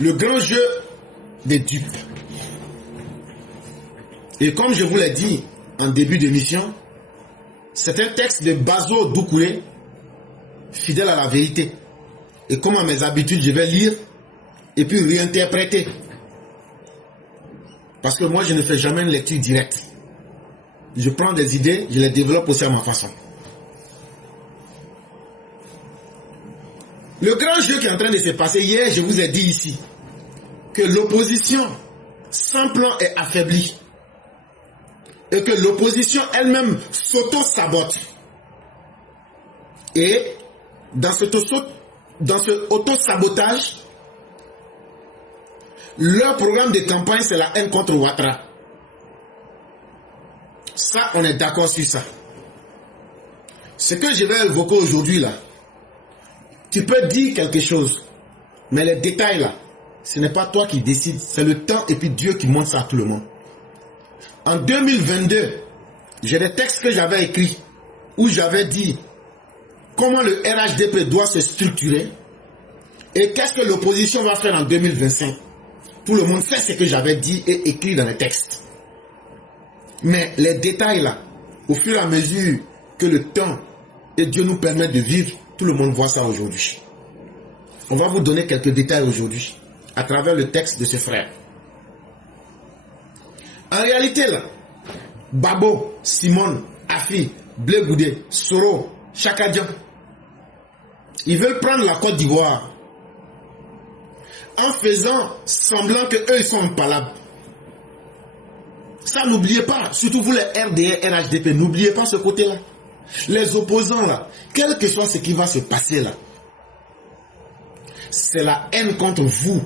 Le grand jeu des dupes. Et comme je vous l'ai dit en début d'émission, c'est un texte de Bazo Doucouré, fidèle à la vérité. Et comme à mes habitudes, je vais lire et puis réinterpréter. Parce que moi, je ne fais jamais une lecture directe. Je prends des idées, je les développe aussi à ma façon. Le grand jeu qui est en train de se passer hier, je vous ai dit ici, que l'opposition sans plan est affaiblie. Et que l'opposition elle-même s'auto-sabote. Et dans ce auto-sabotage, leur programme de campagne, c'est la haine contre Ouattara. Ça, on est d'accord sur ça. Ce que je vais évoquer aujourd'hui là, tu peux dire quelque chose, mais les détails là, ce n'est pas toi qui décides, c'est le temps et puis Dieu qui montre ça à tout le monde. En 2022, j'ai des textes que j'avais écrits où j'avais dit comment le RHDP doit se structurer et qu'est-ce que l'opposition va faire en 2025. Tout le monde sait ce que j'avais dit et écrit dans les textes. Mais les détails là, au fur et à mesure que le temps et Dieu nous permet de vivre, tout le monde voit ça aujourd'hui. On va vous donner quelques détails aujourd'hui à travers le texte de ce frère. En réalité là, Babo, Simone, Afi, Blé Goudé, Soro, Chakadian, ils veulent prendre la Côte d'Ivoire en faisant semblant que eux ils sont impalables. Ça, n'oubliez pas, surtout vous les RDR, RHDP, n'oubliez pas ce côté-là. Les opposants là, quel que soit ce qui va se passer là, c'est la haine contre vous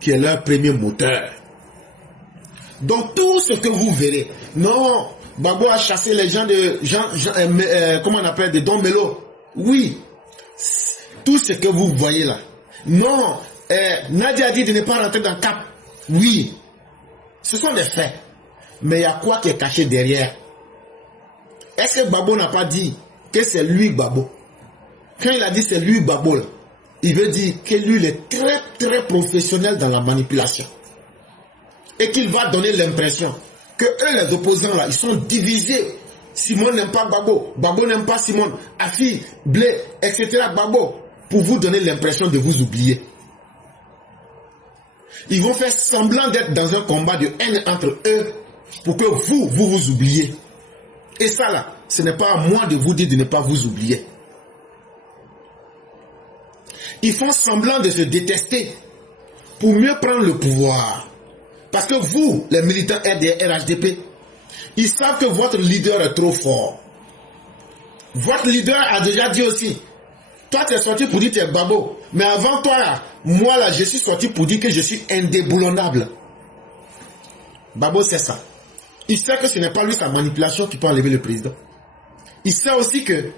qui est leur premier moteur. Donc tout ce que vous verrez, non, Babo a chassé les gens de comment on appelle, de Don Melo. Oui, tout ce que vous voyez là. Non, Nadia a dit de ne pas rentrer dans le Cap. Oui, ce sont des faits. Mais il y a quoi qui est caché derrière? Est-ce que Babo n'a pas dit que c'est lui Babo? Quand il a dit c'est lui Babo, là, il veut dire que lui il est très très professionnel dans la manipulation. Et qu'il va donner l'impression que eux les opposants là, ils sont divisés. Simone n'aime pas Babo, Babo n'aime pas Simone, Afi, Blé, etc. Babo, pour vous donner l'impression de vous oublier. Ils vont faire semblant d'être dans un combat de haine entre eux pour que vous oubliez. Et ça là, ce n'est pas à moi de vous dire de ne pas vous oublier. Ils font semblant de se détester pour mieux prendre le pouvoir. Parce que vous, les militants RDR, RHDP, ils savent que votre leader est trop fort. Votre leader a déjà dit aussi, toi tu es sorti pour dire que tu es Babo. Mais avant toi, là, moi là, je suis sorti pour dire que je suis indéboulonnable. Babo c'est ça. Il sait que ce n'est pas lui sa manipulation qui peut enlever le président. Il sait aussi que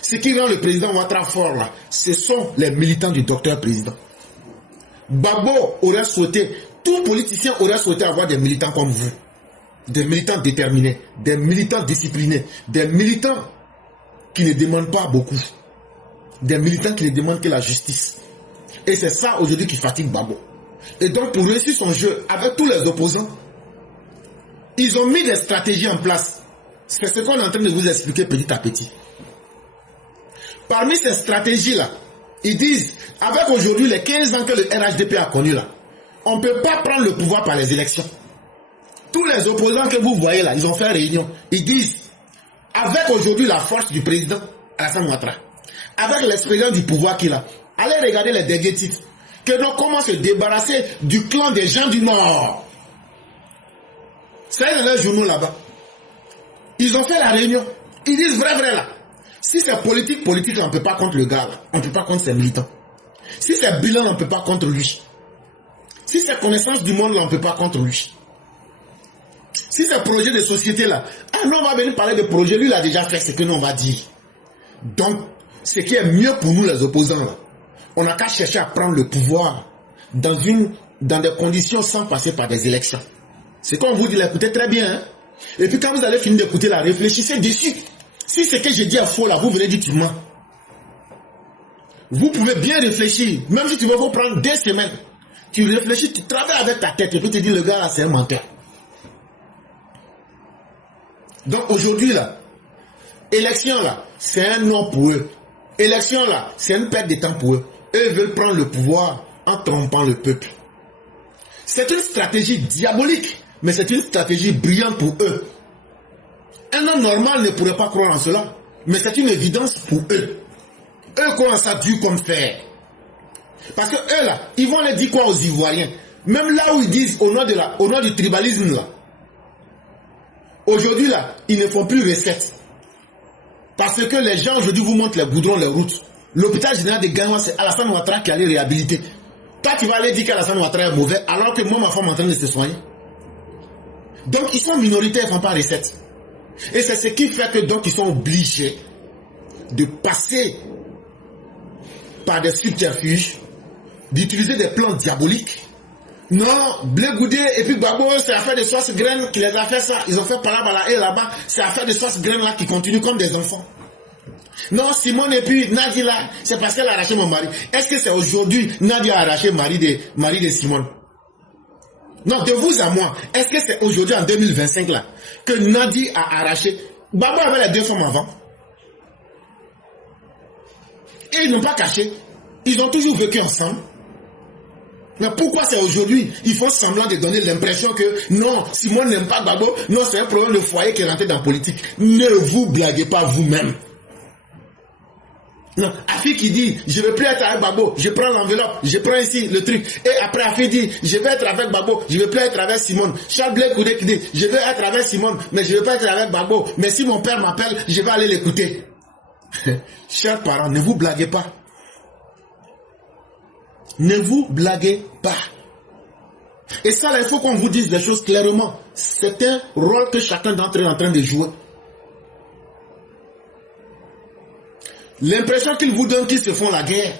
ce qui rend le président Ouattara fort là, ce sont les militants du docteur président. Babo aurait souhaité, tout politicien aurait souhaité avoir des militants comme vous. Des militants déterminés, des militants disciplinés, des militants qui ne demandent pas beaucoup. Des militants qui ne demandent que la justice. Et c'est ça aujourd'hui qui fatigue Babo. Et donc pour réussir son jeu avec tous les opposants, ils ont mis des stratégies en place. C'est ce qu'on est en train de vous expliquer petit à petit. Parmi ces stratégies-là, ils disent, avec aujourd'hui les 15 ans que le RHDP a connu là, on ne peut pas prendre le pouvoir par les élections. Tous les opposants que vous voyez là, ils ont fait réunion. Ils disent, avec aujourd'hui la force du président Alassane Ouattara, avec l'expérience du pouvoir qu'il a, allez regarder les derniers titres. Que donc comment se débarrasser du clan des gens du Nord. C'est dans leurs journaux là-bas. Ils ont fait la réunion. Ils disent vrai là. Si c'est politique, on ne peut pas contre le gars là. On ne peut pas contre ses militants. Si c'est bilan, on ne peut pas contre lui. Si c'est connaissance du monde là, on ne peut pas contre lui. Si c'est projet de société là, ah non, on va venir parler de projet, lui il a déjà fait ce que nous on va dire. Donc, ce qui est mieux pour nous les opposants là, on n'a qu'à chercher à prendre le pouvoir dans des conditions sans passer par des élections. C'est comme vous dit, écoutez très bien. Hein? Et puis quand vous allez finir d'écouter là, réfléchissez dessus. Si ce que je dis est faux là, vous venez dire tu mens. Vous pouvez bien réfléchir, même si tu veux vous prendre 2 semaines. Tu réfléchis, tu travailles avec ta tête et puis tu dis le gars là c'est un menteur. Donc aujourd'hui là, élection là, c'est un non pour eux. Élection là, c'est une perte de temps pour eux. Eux veulent prendre le pouvoir en trompant le peuple. C'est une stratégie diabolique, mais c'est une stratégie brillante pour eux. Un homme normal ne pourrait pas croire en cela, mais c'est une évidence pour eux. Eux croient en ça dur comme fer. Parce que eux là, ils vont aller dire quoi aux Ivoiriens? Même là où ils disent au nom du tribalisme là. Aujourd'hui là, ils ne font plus recette. Parce que les gens aujourd'hui vous montrent les goudrons, les routes. L'hôpital général de Ganois, c'est Alassane Ouattara qui allait réhabiliter. Toi, tu vas aller dire qu'Alassane Ouattara est mauvais, alors que moi, ma femme est en train de se soigner. Donc, ils sont minoritaires, ils ne font pas recette. Et c'est ce qui fait que donc ils sont obligés de passer par des subterfuges, d'utiliser des plans diaboliques. Non, Blé Goudé et puis Gbagbo, c'est affaire de Soisse Graine qui les a fait ça. Ils ont fait par là et là-bas. C'est affaire de Soisse Graine là qui continue comme des enfants. Non, Simone et puis Nadia là, c'est parce qu'elle a arraché mon mari. Est-ce que c'est aujourd'hui Nadia a arraché le mari de Simone? Non, de vous à moi. Est-ce que c'est aujourd'hui en 2025 là que Nadia a arraché? Gbagbo avait les deux femmes avant. Et ils n'ont pas caché. Ils ont toujours vécu ensemble. Mais pourquoi c'est aujourd'hui? Ils font semblant de donner l'impression que non, Simone n'aime pas Gbagbo. Non, c'est un problème de foyer qui est rentré dans la politique. Ne vous blaguez pas vous-même. Non, Afi qui dit, je ne veux plus être avec Gbagbo, je prends l'enveloppe, je prends ici le truc. Et après Afi dit, je vais être avec Gbagbo, je ne veux plus être avec Simone. Charles Blé Goudé qui dit, je vais être avec Simone, mais je ne veux pas être avec Gbagbo. Mais si mon père m'appelle, je vais aller l'écouter. Chers parents, ne vous blaguez pas. Ne vous blaguez pas. Et ça, là, il faut qu'on vous dise les choses clairement. C'est un rôle que chacun d'entre eux est en train de jouer. L'impression qu'ils vous donnent qu'ils se font la guerre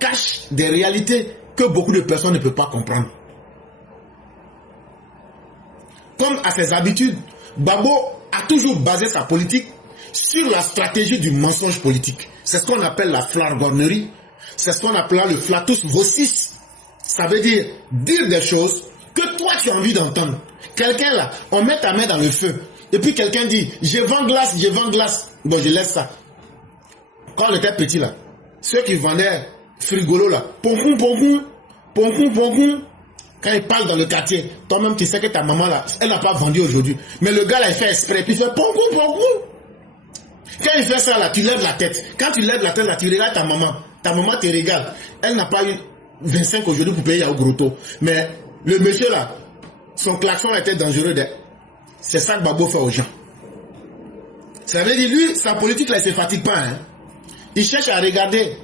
cache des réalités que beaucoup de personnes ne peuvent pas comprendre. Comme à ses habitudes, Gbagbo a toujours basé sa politique sur la stratégie du mensonge politique. C'est ce qu'on appelle la flagornerie. C'est ce qu'on appelle le flatus vocis. Ça veut dire des choses que toi tu as envie d'entendre. Quelqu'un là, on met ta main dans le feu. Et puis quelqu'un dit, je vends glace, je vends glace. Bon, je laisse ça. Quand on était petit là, ceux qui vendaient frigolo là, ponkoum, ponkoum, ponkoum, ponkoum, quand ils parlent dans le quartier, toi-même tu sais que ta maman là, elle n'a pas vendu aujourd'hui. Mais le gars là, il fait exprès, puis il fait ponkoum, ponkoum. Quand il fait ça là, tu lèves la tête. Quand tu lèves la tête là, tu regardes ta maman. Ta maman te regarde. Elle n'a pas eu 25 aujourd'hui pour payer au grotto. Mais le monsieur là, son klaxon était dangereux. C'est ça que Gbagbo fait aux gens. Ça veut dire, lui, sa politique là, il ne se fatigue pas. Hein. Il cherche à regarder.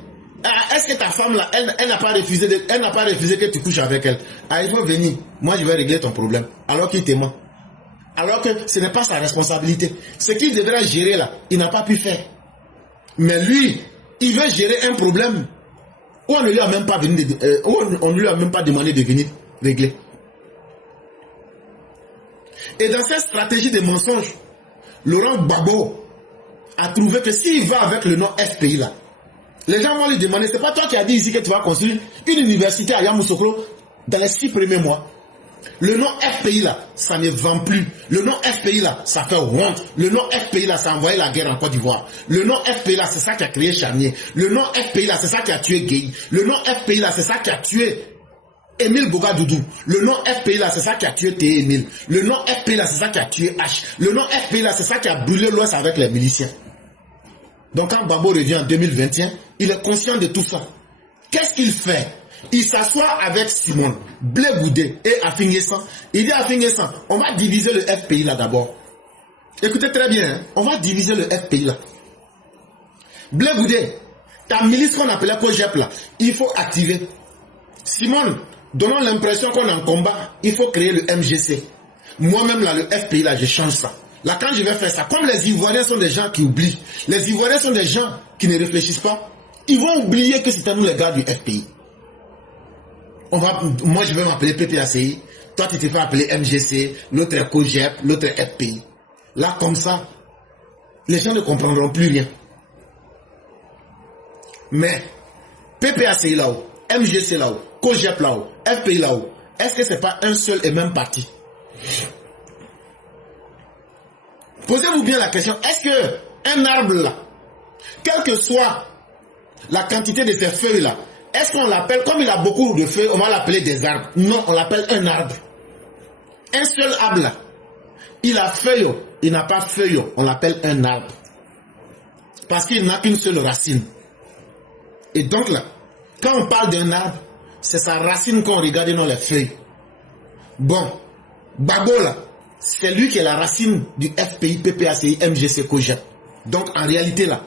Est-ce que ta femme là, elle n'a pas refusé que tu couches avec elle? Ah, il faut venir. Moi, je vais régler ton problème. Alors qu'il te ment. Alors que ce n'est pas sa responsabilité. Ce qu'il devrait gérer là, il n'a pas pu faire. Mais lui, il veut gérer un problème où on ne lui a même pas on ne lui a même pas demandé de venir régler. Et dans cette stratégie de mensonge, Laurent Gbagbo a trouvé que s'il va avec le nom FPI là, les gens vont lui demander, c'est pas toi qui as dit ici que tu vas construire une université à Yamoussoukro dans les 6 premiers mois. Le nom FPI là, ça ne vend plus. Le nom FPI là, ça fait honte. Le nom FPI là, ça a envoyé la guerre en Côte d'Ivoire. Le nom FPI là, c'est ça qui a créé Charnier. Le nom FPI là, c'est ça qui a tué Gueye. Le nom FPI là, c'est ça qui a tué Émile Bogadoudou. Le nom FPI là, c'est ça qui a tué T. Émile. Le nom FPI là, c'est ça qui a tué H. Le nom FPI là, c'est ça qui a brûlé l'Ouest avec les miliciens. Donc quand Gbagbo revient en 2021, il est conscient de tout ça. Qu'est-ce qu'il fait? Il s'assoit avec Simone, Blé Goudé et Afinguessan. Il dit à Afinguessan, on va diviser le FPI là d'abord. Écoutez très bien, hein? On va diviser le FPI là. Blé Goudé, ta milice qu'on appelait Kojep là, il faut activer. Simone, donnons l'impression qu'on est en combat, il faut créer le MGC. Moi-même là, le FPI là, je change ça. Là quand je vais faire ça, comme les Ivoiriens sont des gens qui oublient, les Ivoiriens sont des gens qui ne réfléchissent pas, ils vont oublier que c'était nous les gars du FPI. Moi je vais m'appeler PPACI, toi tu te fais appeler MGC, l'autre est COGEP, l'autre est FPI. Là comme ça, les gens ne comprendront plus rien. Mais PPACI là-haut, MGC là-haut, COJEP là-haut, FPI là-haut, est-ce que c'est pas un seul et même parti? Posez-vous bien la question, est-ce que un arbre là, quelle que soit la quantité de ces feuilles là, est-ce qu'on l'appelle, comme il a beaucoup de feuilles, on va l'appeler des arbres? Non, on l'appelle un arbre. Un seul arbre là, il a feuille, il n'a pas feuille, on l'appelle un arbre. Parce qu'il n'a qu'une seule racine. Et donc là, quand on parle d'un arbre, c'est sa racine qu'on regarde dans les feuilles. Bon, Gbagbo là, c'est lui qui est la racine du FPI, PPACI, MGC, COJEP. Donc en réalité là,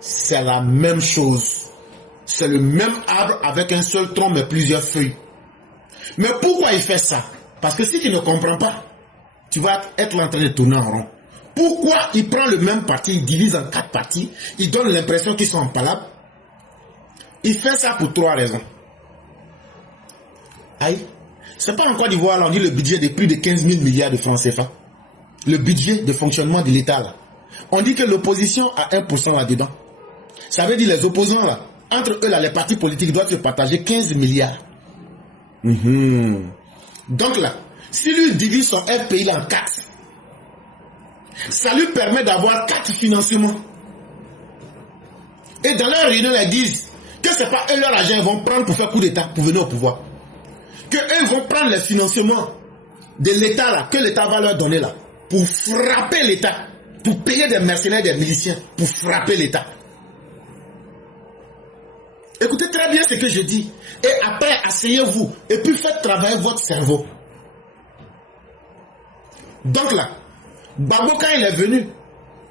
c'est la même chose. C'est le même arbre avec un seul tronc mais plusieurs feuilles. Mais pourquoi il fait ça? Parce que si tu ne comprends pas, tu vas être en train de tourner en rond. Pourquoi il prend le même parti, il divise en 4 parties, il donne l'impression qu'ils sont en palabre? Il fait ça pour 3 raisons. Aïe, c'est pas en Côte d'Ivoire, là, on dit le budget de plus de 15 000 milliards de francs CFA. Le budget de fonctionnement de l'État, là. On dit que l'opposition a 1% là-dedans. Ça veut dire les opposants, là, entre eux, là, les partis politiques doivent se partager 15 milliards. Donc là, si lui divise son FPI là en 4, ça lui permet d'avoir 4 financements. Et dans leur réunion, ils disent que ce n'est pas eux leur argent ils vont prendre pour faire coup d'État, pour venir au pouvoir. Que eux vont prendre les financements de l'État là, que l'État va leur donner là, pour frapper l'État, pour payer des mercenaires, des miliciens, pour frapper l'État. Écoutez très bien ce que je dis. Et après, asseyez-vous et puis faites travailler votre cerveau. Donc là, Gbagbo, quand il est venu,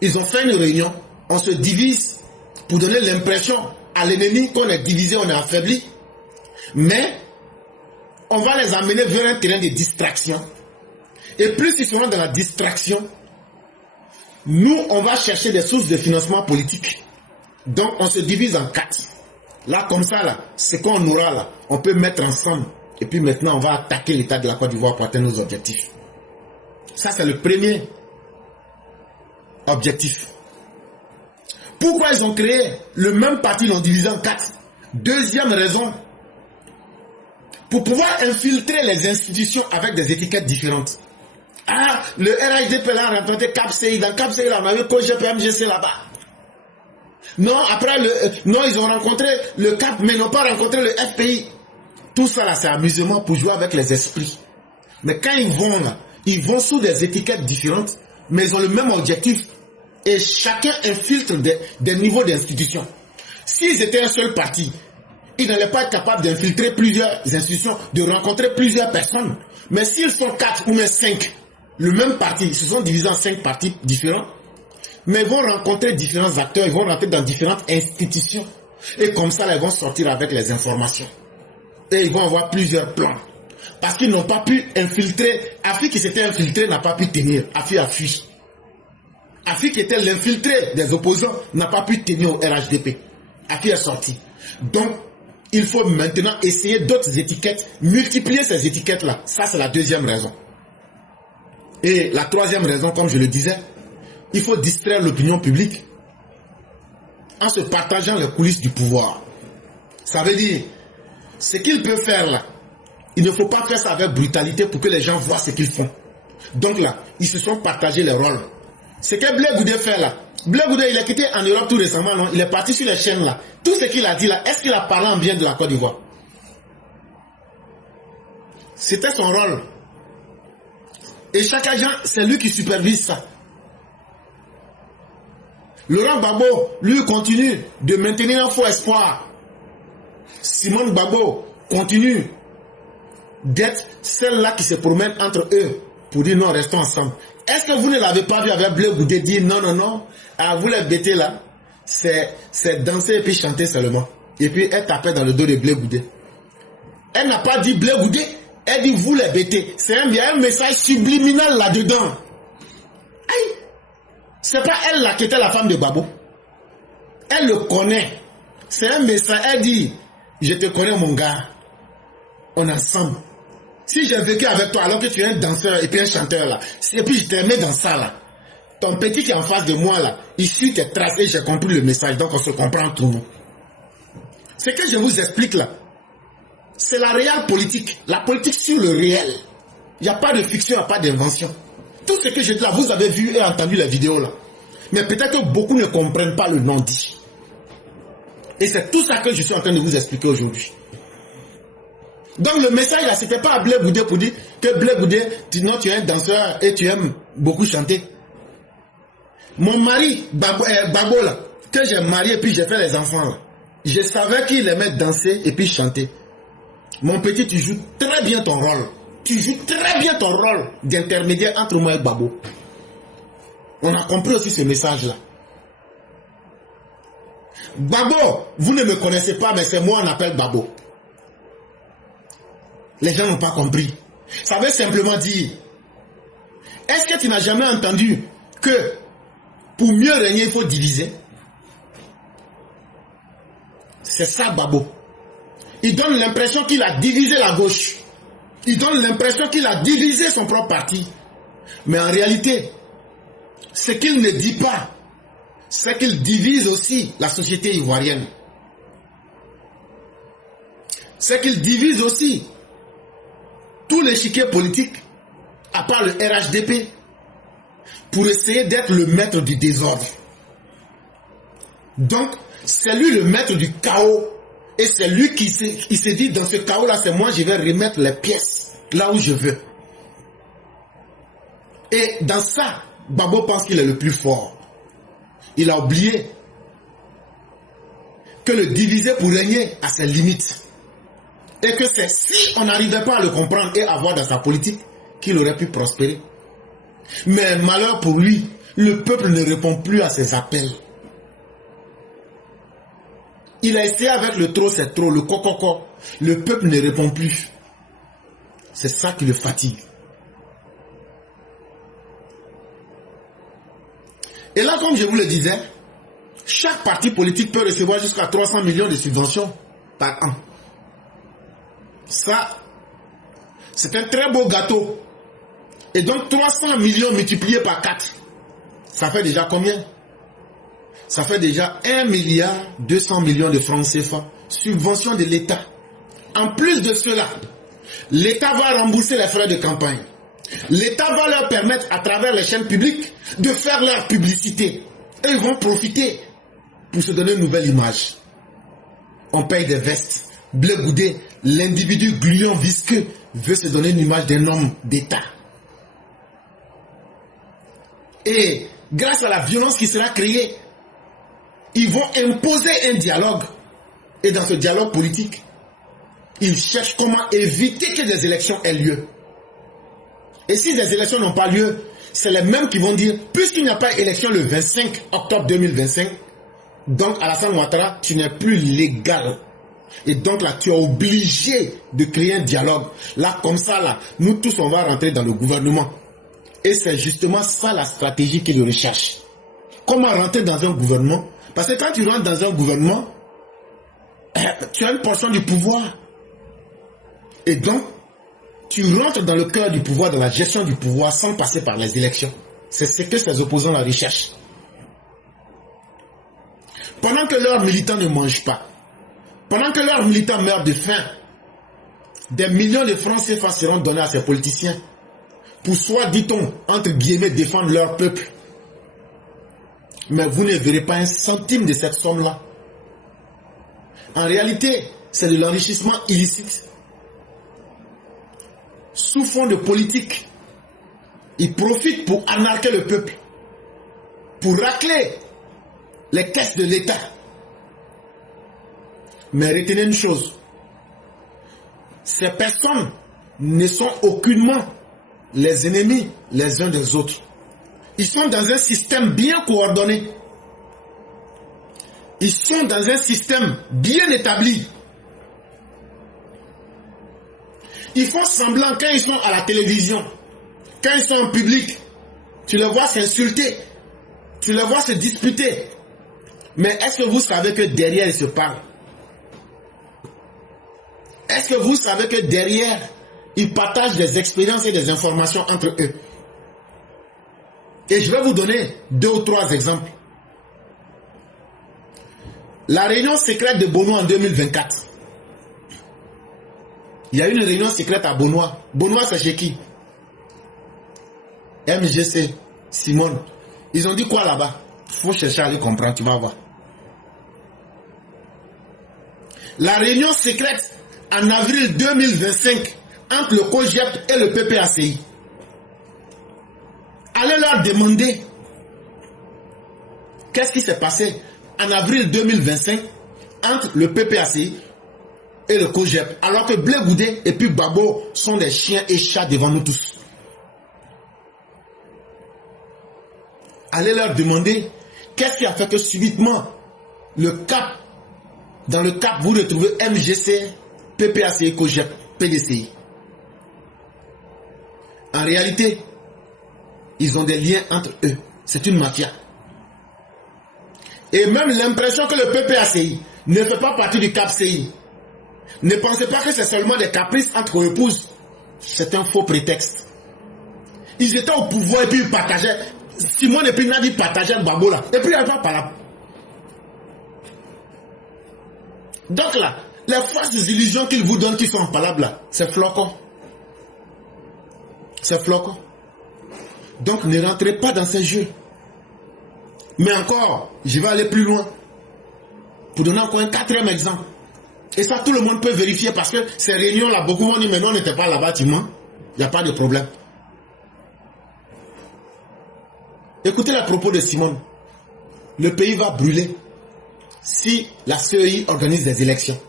ils ont fait une réunion, on se divise pour donner l'impression à l'ennemi qu'on est divisé, on est affaibli. Mais on va les amener vers un terrain de distraction. Et plus ils seront dans la distraction, nous, on va chercher des sources de financement politique. Donc, on se divise en 4. Là, comme ça, là, ce qu'on aura là, on peut mettre ensemble. Et puis maintenant, on va attaquer l'État de la Côte d'Ivoire pour atteindre nos objectifs. Ça, c'est le premier objectif. Pourquoi ils ont créé le même parti, ils l'ont divisé en 4? Deuxième raison, pour pouvoir infiltrer les institutions avec des étiquettes différentes. Ah, le RHDP là a rencontré CAPCI, dans CAPCI là, on a eu COJEP MGC là-bas. Non, après, non, ils ont rencontré le CAP, mais n'ont pas rencontré le FPI. Tout ça là, c'est amusement pour jouer avec les esprits. Mais quand ils vont là, ils vont sous des étiquettes différentes, mais ils ont le même objectif. Et chacun infiltre des niveaux d'institutions. S'ils étaient un seul parti, ils n'allaient pas être capables d'infiltrer plusieurs institutions, de rencontrer plusieurs personnes. Mais s'ils sont 4 ou même 5, le même parti, ils se sont divisés en 5 partis différents, mais ils vont rencontrer différents acteurs, ils vont rentrer dans différentes institutions. Et comme ça, ils vont sortir avec les informations. Et ils vont avoir plusieurs plans. Parce qu'ils n'ont pas pu infiltrer. Afi qui s'était infiltré n'a pas pu tenir. Afi a fui. Afi qui était l'infiltré des opposants n'a pas pu tenir au RHDP. Afi est sorti. Donc, il faut maintenant essayer d'autres étiquettes, multiplier ces étiquettes-là. Ça, c'est la deuxième raison. Et la troisième raison, comme je le disais, il faut distraire l'opinion publique en se partageant les coulisses du pouvoir. Ça veut dire, ce qu'ils peuvent faire là, il ne faut pas faire ça avec brutalité pour que les gens voient ce qu'ils font. Donc là, ils se sont partagés les rôles. Ce que Blé Goudé fait là, Blé Goudé, il a quitté en Europe tout récemment, non? Il est parti sur les chaînes là. Tout ce qu'il a dit là, est-ce qu'il a parlé en bien de la Côte d'Ivoire? C'était son rôle. Et chaque agent, c'est lui qui supervise ça. Laurent Gbagbo, lui, continue de maintenir un faux espoir. Simone Gbagbo continue d'être celle-là qui se promène entre eux pour dire non, restons ensemble. Est-ce que vous ne l'avez pas vu avec Blé Goudé dire non, non, non, à vous les bêter là, c'est danser et puis chanter seulement. Et puis elle tapait dans le dos de Blé Goudé. Elle n'a pas dit Blé Goudé, elle dit vous les bêter. C'est un message subliminal là-dedans. Aïe! C'est pas elle là qui était la femme de Gbagbo. Elle le connaît. C'est un message, elle dit je te connais mon gars. On est ensemble. Si j'ai vécu avec toi alors que tu es un danseur et puis un chanteur là, et puis je t'aimais dans ça là, ton petit qui est en face de moi là, il suit tes traces et j'ai compris le message, donc on se comprend entre nous. Ce que je vous explique là, C'est la réelle politique. La politique sur le réel. Il n'y a pas de fiction, il n'y a pas d'invention. Tout ce que j'ai dit là, vous avez vu et entendu la vidéo là. Mais peut-être que beaucoup ne comprennent pas le non-dit. Et c'est tout ça que je suis en train de vous expliquer aujourd'hui. Donc le message là, c'était pas à Blé Goudé pour dire que Blé Goudé, tu es un danseur et tu aimes beaucoup chanter. Mon mari, Babo là, que j'ai marié et puis j'ai fait les enfants là, je savais qu'il aimait danser et puis chanter. Mon petit, tu joues très bien ton rôle. Tu joues très bien ton rôle d'intermédiaire entre moi et Babo. On a compris aussi ce message là. Babo, vous ne me connaissez pas, mais c'est moi on appelle Babo. Les gens n'ont pas compris. Ça veut simplement dire, est-ce que tu n'as jamais entendu que pour mieux régner, il faut diviser? C'est ça Babo. Il donne l'impression qu'il a divisé la gauche. Il donne l'impression qu'il a divisé son propre parti. Mais en réalité, ce qu'il ne dit pas, c'est qu'il divise aussi la société ivoirienne. C'est qu'il divise aussi tout l'échiquier politique, à part le RHDP, pour essayer d'être le maître du désordre. Donc, c'est lui le maître du chaos. Et c'est lui qui s'est dit, dans ce chaos-là, c'est moi, je vais remettre les pièces là où je veux. Et dans ça, Babo pense qu'il est le plus fort. Il a oublié que le diviser pour régner a ses limites. Et que c'est si on n'arrivait pas à le comprendre et à voir dans sa politique qu'il aurait pu prospérer. Mais malheur pour lui, le peuple ne répond plus à ses appels. Il a essayé avec le trop, c'est trop, le coco. Le peuple ne répond plus. C'est ça qui le fatigue. Et là, comme je vous le disais, chaque parti politique peut recevoir jusqu'à 300 millions de subventions par an. Ça, c'est un très beau gâteau. Et donc 300 millions multipliés par 4, ça fait déjà combien? Ça fait déjà 1 milliard 200 millions de francs CFA, subvention de l'État. En plus de cela, l'État va rembourser les frais de campagne. L'État va leur permettre, à travers les chaînes publiques, de faire leur publicité. Et ils vont profiter pour se donner une nouvelle image. On paye des vestes. Blé Goudé, l'individu gluant visqueux, veut se donner une image d'un homme d'État. Et grâce à la violence qui sera créée, ils vont imposer un dialogue. Et dans ce dialogue politique, ils cherchent comment éviter que des élections aient lieu. Et si des élections n'ont pas lieu, c'est les mêmes qui vont dire, puisqu'il n'y a pas d'élection le 25 octobre 2025, donc Alassane Ouattara, tu n'es plus légal. Et donc là, tu es obligé de créer un dialogue. Là, comme ça, là, nous tous, on va rentrer dans le gouvernement. Et c'est justement ça la stratégie qu'ils recherchent. Comment rentrer dans un gouvernement? Parce que quand tu rentres dans un gouvernement, tu as une portion du pouvoir. Et donc, tu rentres dans le cœur du pouvoir, dans la gestion du pouvoir, sans passer par les élections. C'est ce que ces opposants la recherchent. Pendant que leurs militants ne mangent pas, pendant que leurs militants meurent de faim, des millions de francs CFA seront donnés à ces politiciens pour soit, dit-on, entre guillemets, défendre leur peuple. Mais vous ne verrez pas un centime de cette somme-là. En réalité, c'est de l'enrichissement illicite. Sous fond de politique, ils profitent pour arnaquer le peuple, pour racler les caisses de l'État. Mais retenez une chose, ces personnes ne sont aucunement les ennemis les uns des autres. Ils sont dans un système bien coordonné. Ils sont dans un système bien établi. Ils font semblant quand ils sont à la télévision, quand ils sont en public, tu les vois s'insulter, tu les vois se disputer. Mais est-ce que vous savez que derrière ils se parlent? Est-ce que vous savez que derrière ils partagent des expériences et des informations entre eux? Et je vais vous donner 2 ou 3 exemples. La réunion secrète de Bono en 2024. Il y a une réunion secrète à Benoît. Benoît, c'est chez qui? MGC, Simone. Ils ont dit quoi là-bas? Il faut chercher à aller comprendre, tu vas voir. La réunion secrète en avril 2025 entre le COGEP et le PPACI. Allez leur demander qu'est-ce qui s'est passé en avril 2025 entre le PPACI et le COGEP, alors que Blé Goudé et puis Babo sont des chiens et chats devant nous tous. Allez leur demander qu'est-ce qui a fait que subitement dans le cap, vous retrouvez MGC, PPACI, COGEP, PDCI. En réalité, ils ont des liens entre eux. C'est une mafia. Et même l'impression que le PPACI ne fait pas partie du CAPCI. Ne pensez pas que c'est seulement des caprices entre épouses. C'est un faux prétexte. Ils étaient au pouvoir et puis ils partageaient. Simone et puis Nadi partageaient Babo là. Et puis il n'y a pas là. Donc là, les fausses illusions qu'ils vous donnent qui sont valables là, c'est flocon. C'est flocon. Donc ne rentrez pas dans ces jeux. Mais encore, je vais aller plus loin. Pour donner encore un quatrième exemple. Et ça, tout le monde peut vérifier parce que ces réunions-là, beaucoup vont dire, mais non, on n'était pas là-bas, tu mens. Il n'y a pas de problème. Écoutez les propos de Simone. Le pays va brûler si la CEI organise des élections.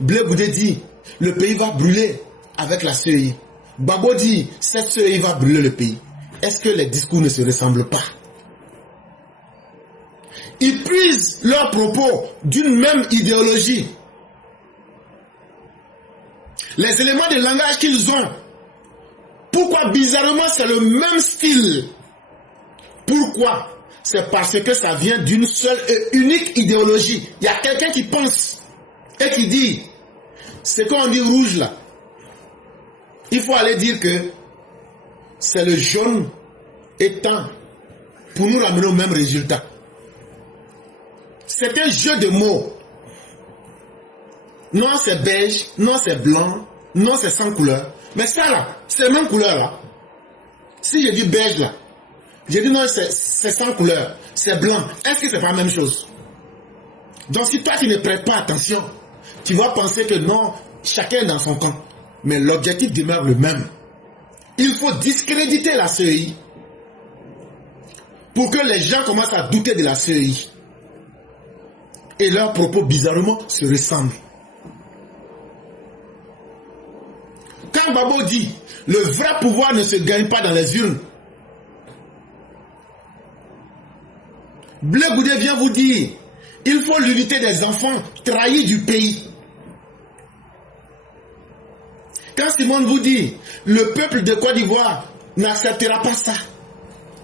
Blé Goudé dit, le pays va brûler avec la CEI. Babo dit, cette CEI va brûler le pays. Est-ce que les discours ne se ressemblent pas? Ils puisent leurs propos d'une même idéologie. Les éléments de langage qu'ils ont. Pourquoi bizarrement c'est le même style? Pourquoi? C'est parce que ça vient d'une seule et unique idéologie. Il y a quelqu'un qui pense et qui dit, c'est quand on dit rouge là, il faut aller dire que c'est le jaune étant pour nous ramener au même résultat. C'est un jeu de mots. Non, c'est beige, non, c'est blanc, non, c'est sans couleur. Mais ça là, c'est la même couleur là. Si je dis beige là, je dis non, c'est sans couleur, c'est blanc. Est-ce que c'est pas la même chose? Donc si toi tu ne prêtes pas attention, tu vas penser que non, chacun est dans son camp. Mais l'objectif demeure le même. Il faut discréditer la CEI pour que les gens commencent à douter de la CEI. Et leurs propos bizarrement se ressemblent. Quand Babo dit le vrai pouvoir ne se gagne pas dans les urnes, Blé Goudé vient vous dire il faut l'unité des enfants trahis du pays. Quand Simone vous dit le peuple de Côte d'Ivoire n'acceptera pas ça,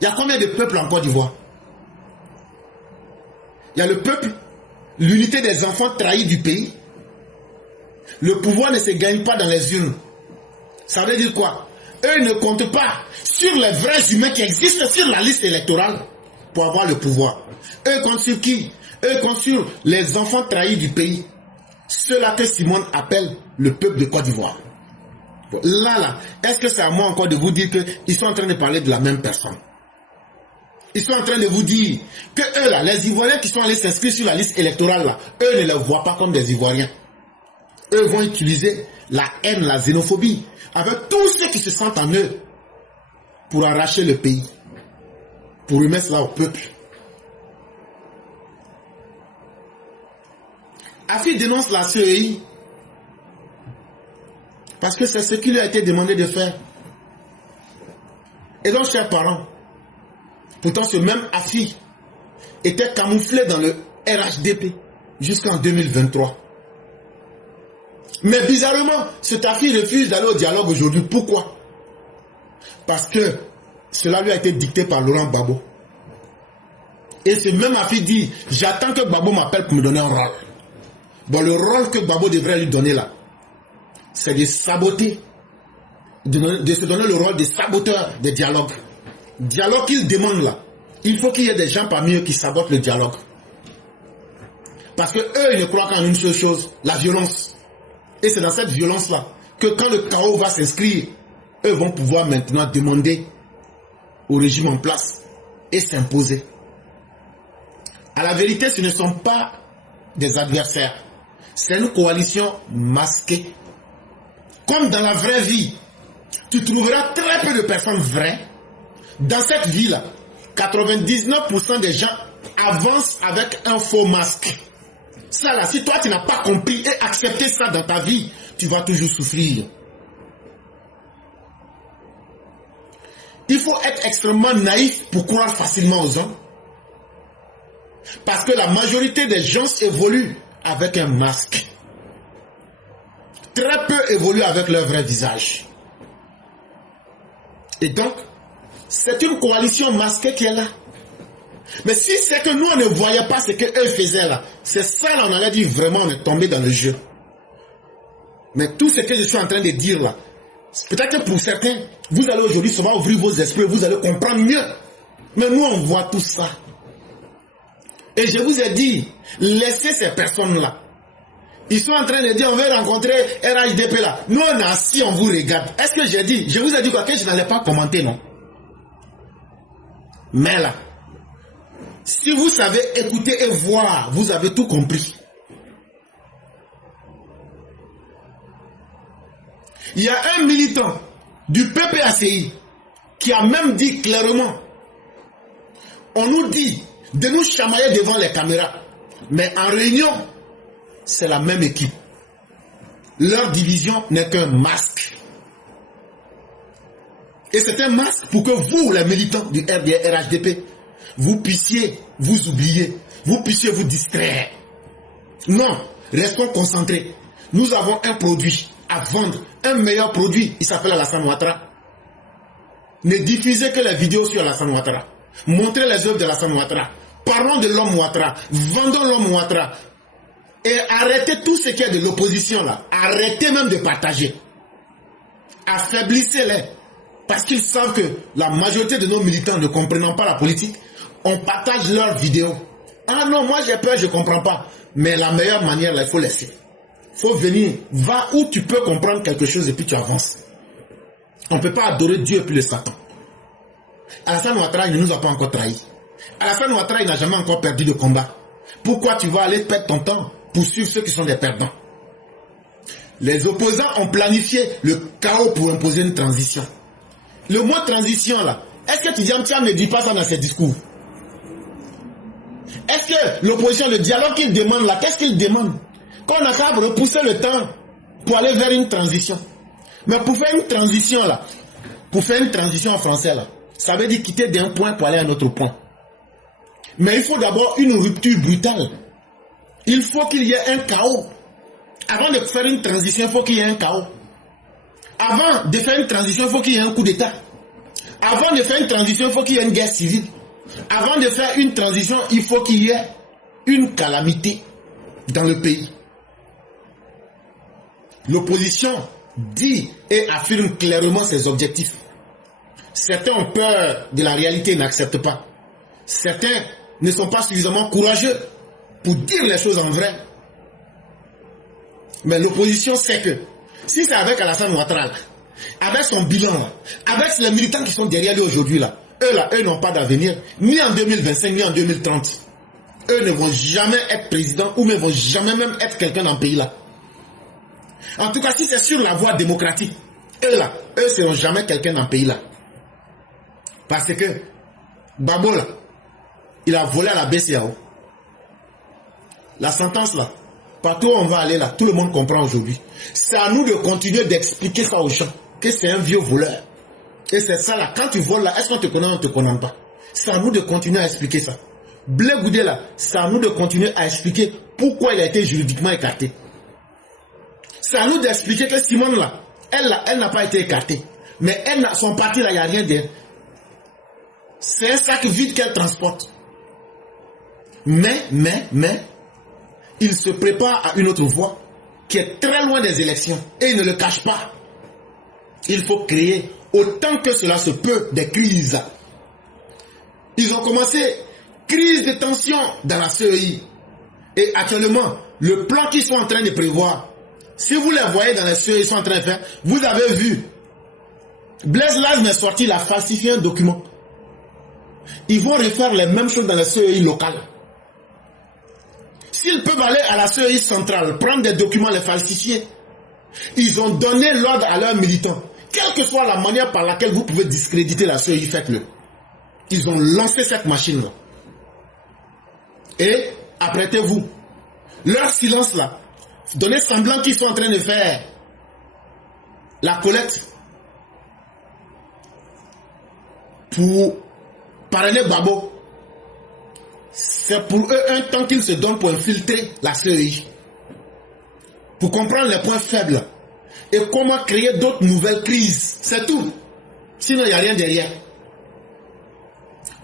il y a combien de peuples en Côte d'Ivoire? Il y a le peuple, l'unité des enfants trahis du pays. Le pouvoir ne se gagne pas dans les urnes. Ça veut dire quoi? Eux ne comptent pas sur les vrais humains qui existent sur la liste électorale pour avoir le pouvoir. Eux comptent sur qui? Eux comptent sur les enfants trahis du pays. Ceux-là que Simone appelle le peuple de Côte d'Ivoire. Bon, là, est-ce que c'est à moi encore de vous dire qu'ils sont en train de parler de la même personne? Ils sont en train de vous dire que eux là, les Ivoiriens qui sont allés s'inscrire sur la liste électorale là, eux ne les voient pas comme des Ivoiriens. Eux vont utiliser la haine, la xénophobie, avec tous ceux qui se sentent en eux, pour arracher le pays, pour remettre cela au peuple. Afi dénonce la CEI parce que c'est ce qui lui a été demandé de faire. Et donc, chers parents, pourtant ce même Afi était camouflé dans le RHDP jusqu'en 2023. Mais bizarrement, cet Afi refuse d'aller au dialogue aujourd'hui. Pourquoi? Parce que cela lui a été dicté par Laurent Gbagbo. Et ce même Afi dit, j'attends que Gbagbo m'appelle pour me donner un rôle. Bon, le rôle que Gbagbo devrait lui donner là, c'est de saboter, de se donner le rôle de saboteur des dialogues. Dialogue qu'il demande là, il faut qu'il y ait des gens parmi eux qui sabotent le dialogue. Parce que eux, ils ne croient qu'en une seule chose, la violence. Et c'est dans cette violence-là que quand le chaos va s'inscrire, eux vont pouvoir maintenant demander au régime en place et s'imposer. À la vérité, ce ne sont pas des adversaires. C'est une coalition masquée. Comme dans la vraie vie, tu trouveras très peu de personnes vraies. Dans cette vie-là, 99% des gens avancent avec un faux masque. Ça là, si toi tu n'as pas compris et accepté ça dans ta vie, tu vas toujours souffrir. Il faut être extrêmement naïf pour croire facilement aux gens. Parce que la majorité des gens évoluent avec un masque. Très peu évoluent avec leur vrai visage. Et donc, c'est une coalition masquée qui est là. Mais si c'est que nous, on ne voyait pas ce qu'eux faisaient là, c'est ça là, on allait dire vraiment, on est tombé dans le jeu. Mais tout ce que je suis en train de dire là, peut-être que pour certains, vous allez aujourd'hui, ça va ouvrir vos esprits, vous allez comprendre mieux. Mais nous, on voit tout ça. Et je vous ai dit, laissez ces personnes-là. Ils sont en train de dire, on veut rencontrer RHDP là. Nous, on est assis, on vous regarde. Est-ce que j'ai dit, je vous ai dit quoi, que je n'allais pas commenter, non? Mais là, si vous savez écouter et voir, vous avez tout compris. Il y a un militant du PPACI qui a même dit clairement, on nous dit de nous chamailler devant les caméras, mais en réunion, c'est la même équipe. Leur division n'est qu'un masque. Et c'est un masque pour que vous, les militants du RHDP, vous puissiez vous oublier, vous puissiez vous distraire. Non, restons concentrés. Nous avons un produit à vendre, un meilleur produit, il s'appelle Alassane Ouattara. Ne diffusez que les vidéos sur Alassane Ouattara. Montrez les œuvres de Alassane Ouattara. Parlons de l'homme Ouattara. Vendons l'homme Ouattara. Et arrêtez tout ce qui est de l'opposition là. Arrêtez même de partager. Affaiblissez-les. Parce qu'ils savent que la majorité de nos militants ne comprenant pas la politique, on partage leurs vidéos. Ah non, moi j'ai peur, je ne comprends pas. Mais la meilleure manière, là, il faut laisser. Il faut venir, va où tu peux comprendre quelque chose et puis tu avances. On ne peut pas adorer Dieu et puis le Satan. Alassane Ouattara, il ne nous a pas encore trahis. Alassane Ouattara, il n'a jamais encore perdu de combat. Pourquoi tu vas aller perdre ton temps pour suivre ceux qui sont des perdants? Les opposants ont planifié le chaos pour imposer une transition. Le mot transition là, est-ce que tu ne dis pas ça dans ses discours? Est-ce que l'opposition, le dialogue qu'il demande là, qu'est-ce qu'il demande? Qu'on a qu'à repousser le temps pour aller vers une transition. Mais pour faire une transition là, pour faire une transition en français là, ça veut dire quitter d'un point pour aller à un autre point. Mais il faut d'abord une rupture brutale. Il faut qu'il y ait un chaos. Avant de faire une transition, il faut qu'il y ait un chaos. Avant de faire une transition, il faut qu'il y ait un coup d'État. Avant de faire une transition, il faut qu'il y ait une guerre civile. Avant de faire une transition, il faut qu'il y ait une calamité dans le pays. L'opposition dit et affirme clairement ses objectifs. Certains ont peur de la réalité et n'acceptent pas. Certains ne sont pas suffisamment courageux pour dire les choses en vrai. Mais l'opposition sait que si c'est avec Alassane Ouattara, avec son bilan, avec les militants qui sont derrière lui aujourd'hui, eux n'ont pas d'avenir, ni en 2025, ni en 2030. Eux ne vont jamais être présidents ou ne vont jamais même être quelqu'un dans le pays là. En tout cas, si c'est sur la voie démocratique, eux ne seront jamais quelqu'un dans le pays là. Parce que Babo là, il a volé à la BCAO. La sentence là, partout où on va aller là, tout le monde comprend aujourd'hui. C'est à nous de continuer d'expliquer ça aux gens, que c'est un vieux voleur. Et c'est ça là, quand tu voles là, est-ce qu'on te connaît ou on ne te connaît pas? C'est à nous de continuer à expliquer ça. Blé Goudé là, c'est à nous de continuer à expliquer pourquoi il a été juridiquement écarté. C'est à nous d'expliquer que Simone là, elle n'a pas été écartée. Mais son parti là, il n'y a rien d'elle. C'est un sac vide qu'elle transporte. Mais, il se prépare à une autre voie qui est très loin des élections. Et il ne le cache pas. Il faut créer, autant que cela se peut, des crises. Ils ont commencé, crise de tension dans la CEI. Et actuellement, le plan qu'ils sont en train de prévoir Si vous les voyez dans les CEI, ils sont en train de faire, vous avez vu, Blaise Laz est sorti, il a falsifié un document. Ils vont refaire les mêmes choses dans les CEI locales. S'ils peuvent aller à la CEI centrale, prendre des documents, les falsifier, ils ont donné l'ordre à leurs militants. Quelle que soit la manière par laquelle vous pouvez discréditer la CEI, faites-le. Ils ont lancé cette machine-là. Et apprêtez-vous. Leur silence là, donnez semblant qu'ils sont en train de faire la collecte pour parrainer Babo. C'est pour eux un temps qu'ils se donnent pour infiltrer la CEI. Pour comprendre les points faibles. Et comment créer d'autres nouvelles crises. C'est tout. Sinon, il n'y a rien derrière.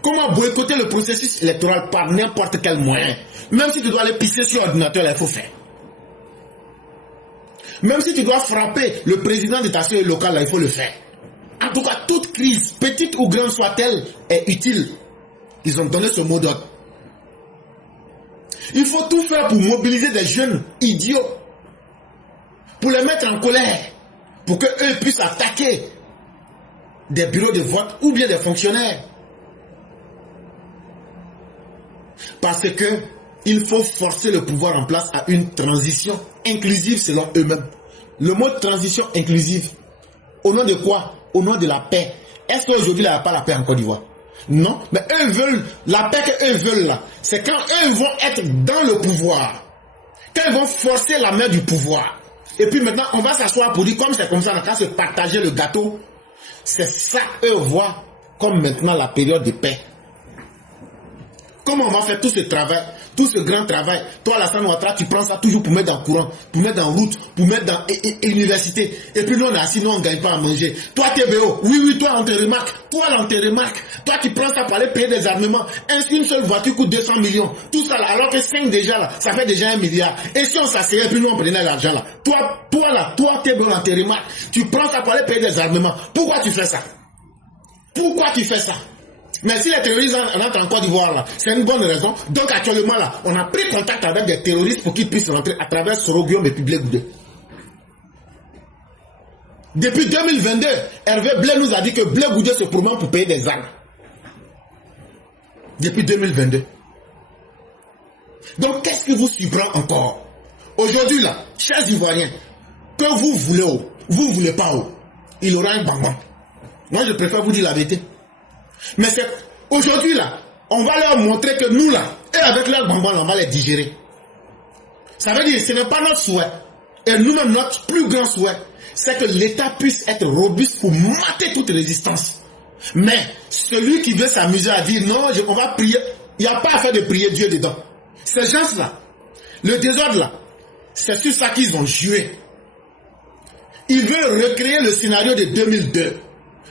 Comment boycotter le processus électoral par n'importe quel moyen. Même si tu dois aller pisser sur l'ordinateur, il faut faire. Même si tu dois frapper le président de ta CEI locale, il faut le faire. En tout cas, toute crise, petite ou grande soit-elle, est utile. Ils ont donné ce mot d'ordre. Il faut tout faire pour mobiliser des jeunes idiots, pour les mettre en colère, pour qu'eux puissent attaquer des bureaux de vote ou bien des fonctionnaires. Parce que il faut forcer le pouvoir en place à une transition inclusive selon eux-mêmes. Le mot transition inclusive, au nom de quoi? Au nom de la paix. Est-ce qu'aujourd'hui il n'y a pas la paix en Côte d'Ivoire? Non, mais eux veulent, la paix qu'eux veulent là, c'est quand eux vont être dans le pouvoir, quand ils vont forcer la main du pouvoir. Et puis maintenant, on va s'asseoir pour dire, comme c'est comme ça, on va se partager le gâteau. C'est ça eux voient comme maintenant la période de paix. Comment on va faire tout ce travail, tout ce grand travail? Toi, Alassane Ouattara, tu prends ça toujours pour mettre dans le courant, pour mettre dans route, pour mettre dans l'université. Et puis nous, on est assis, nous, on ne gagne pas à manger. Toi, TBO, oui, toi, on te remarque. Toi, là, on te remarque. Toi, tu prends ça pour aller payer des armements. Une seule voiture coûte 200 millions. Tout ça, là, alors que 5 déjà, là, ça fait déjà 1 milliard. Et si on s'asseyait, puis nous, on prenait l'argent, là. Toi, TBO, on te remarque. Tu prends ça pour aller payer des armements. Pourquoi tu fais ça? Pourquoi tu fais ça? Mais si les terroristes rentrent en Côte d'Ivoire, là, c'est une bonne raison. Donc actuellement, là, on a pris contact avec des terroristes pour qu'ils puissent rentrer à travers Soroguium et puis Blé Goudé. Depuis 2022, Hervé Blé nous a dit que Blé Goudé se promène pour payer des armes. Depuis 2022. Donc qu'est-ce qui vous surprend encore? Aujourd'hui, là, chers Ivoiriens, que vous voulez, vous ne voulez pas, il aura un bambam. Moi, je préfère vous dire la vérité. Mais c'est aujourd'hui là, on va leur montrer que nous là, et avec leurs bonbons, on va les digérer. Ça veut dire, ce n'est pas notre souhait. Et nous-mêmes, notre plus grand souhait, c'est que l'État puisse être robuste pour mater toute résistance. Mais celui qui veut s'amuser à dire non, on va prier, il n'y a pas à faire de prier Dieu dedans. Ces gens-là, le désordre là, c'est sur ça qu'ils ont joué. Ils veulent recréer le scénario de 2002,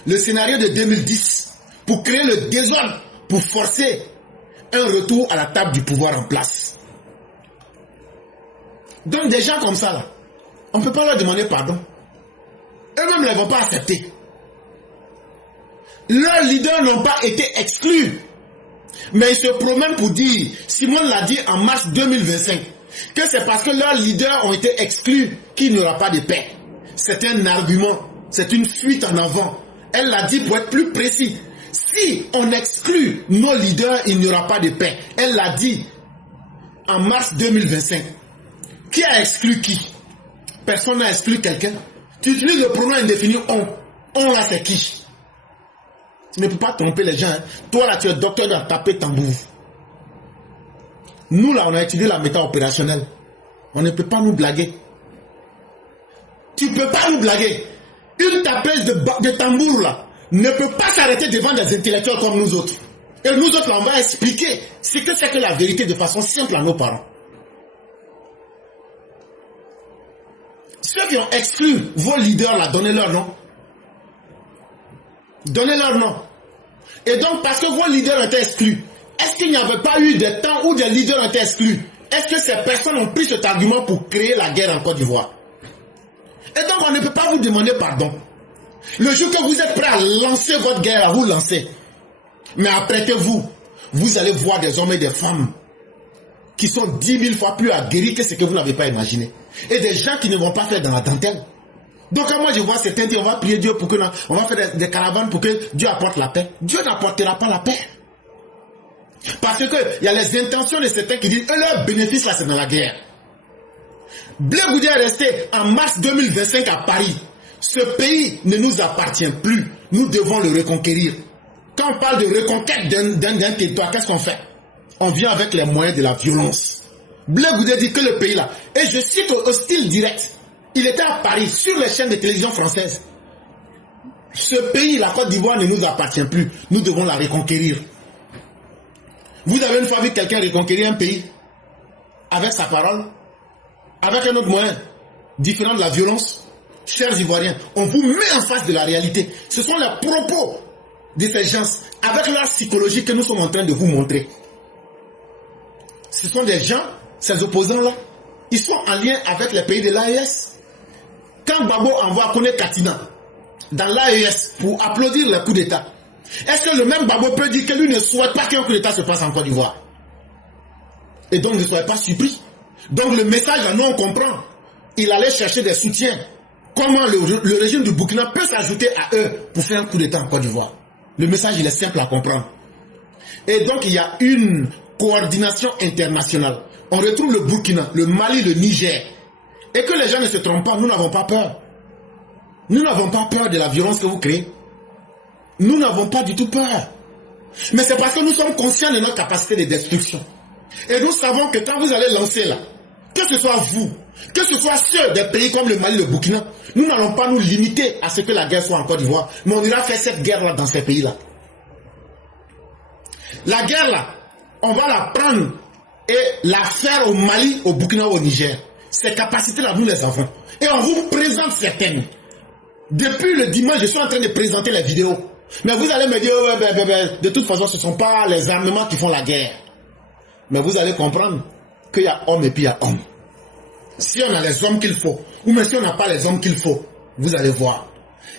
le scénario de 2010. Pour créer le désordre, pour forcer un retour à la table du pouvoir en place. Donc des gens comme ça, là, on ne peut pas leur demander pardon. Eux-mêmes ne vont pas accepter. Leurs leaders n'ont pas été exclus. Mais ils se promènent pour dire, Simone l'a dit en mars 2025, que c'est parce que leurs leaders ont été exclus qu'il n'y aura pas de paix. C'est un argument, c'est une fuite en avant. Elle l'a dit pour être plus précis. Si on exclut nos leaders, il n'y aura pas de paix. Elle l'a dit en mars 2025. Qui a exclu qui? Personne n'a exclu quelqu'un. Tu utilises le pronom indéfini on. On là c'est qui? Tu ne peux pas tromper les gens. Hein. Toi là tu es docteur de taper tambour. Nous là on a étudié la méthode opérationnelle. On ne peut pas nous blaguer. Tu ne peux pas nous blaguer. Une tapeuse de tambour là ne peut pas s'arrêter devant des intellectuels comme nous autres. Et nous autres, là, on va expliquer ce que c'est que la vérité de façon simple à nos parents. Ceux qui ont exclu vos leaders, là, donnez leur nom. Donnez leur nom. Et donc, parce que vos leaders ont été exclus, est-ce qu'il n'y avait pas eu des temps où des leaders ont été exclus? Est-ce que ces personnes ont pris cet argument pour créer la guerre en Côte d'Ivoire? Et donc, on ne peut pas vous demander pardon. Le jour que vous êtes prêt à lancer votre guerre, vous lancez. Mais apprêtez-vous. Vous allez voir des hommes et des femmes qui sont 10 000 fois plus aguerris que ce que vous n'avez pas imaginé. et des gens qui ne vont pas faire dans la dentelle. Donc quand moi je vois certains dire on va prier Dieu pour que on va faire des caravanes pour que Dieu apporte la paix. Dieu n'apportera pas la paix. Parce que il y a les intentions de certains qui disent leur bénéfice là c'est dans la guerre. Blé Goudé est resté en mars 2025 à Paris. Ce pays ne nous appartient plus. Nous devons le reconquérir. Quand on parle de reconquête d'un territoire, qu'est-ce qu'on fait? On vient avec les moyens de la violence. Blé Goudé dit que le pays là, et je cite au style direct, il était à Paris sur les chaînes de télévision françaises. Ce pays, la Côte d'Ivoire, ne nous appartient plus. Nous devons la reconquérir. Vous avez une fois vu quelqu'un reconquérir un pays avec sa parole, avec un autre moyen différent de la violence? Chers Ivoiriens, on vous met en face de la réalité. Ce sont les propos de ces gens, avec leur psychologie que nous sommes en train de vous montrer. Ce sont des gens, ces opposants-là, ils sont en lien avec les pays de l'AES. Quand Gbagbo envoie Kone Katina dans l'AES pour applaudir le coup d'État, est-ce que le même Gbagbo peut dire que lui ne souhaite pas qu'un coup d'État se passe en Côte d'Ivoire? Et donc ne soyez pas surpris. Donc le message, là, nous on comprend. Il allait chercher des soutiens. Comment le régime du Burkina peut s'ajouter à eux pour faire un coup d'État en Côte d'Ivoire? Le message, il est simple à comprendre. Et donc, il y a une coordination internationale. On retrouve le Burkina, le Mali, le Niger. Et que les gens ne se trompent pas, nous n'avons pas peur. Nous n'avons pas peur de la violence que vous créez. Nous n'avons pas du tout peur. Mais c'est parce que nous sommes conscients de notre capacité de destruction. Et nous savons que quand vous allez lancer là, que ce soit vous, que ce soit ceux des pays comme le Mali, le Burkina, nous n'allons pas nous limiter à ce que la guerre soit en Côte d'Ivoire, mais on ira faire cette guerre-là dans ces pays-là. La guerre-là, on va la prendre et la faire au Mali, au Burkina, au Niger. Ces capacités-là, nous les avons. Et on vous présente certaines. Depuis le dimanche, je suis en train de présenter les vidéos. Mais vous allez me dire, ouais, de toute façon, ce ne sont pas les armements qui font la guerre. Mais vous allez comprendre qu'il y a homme et puis il y a homme. Si on a les hommes qu'il faut, ou même si on n'a pas les hommes qu'il faut, vous allez voir.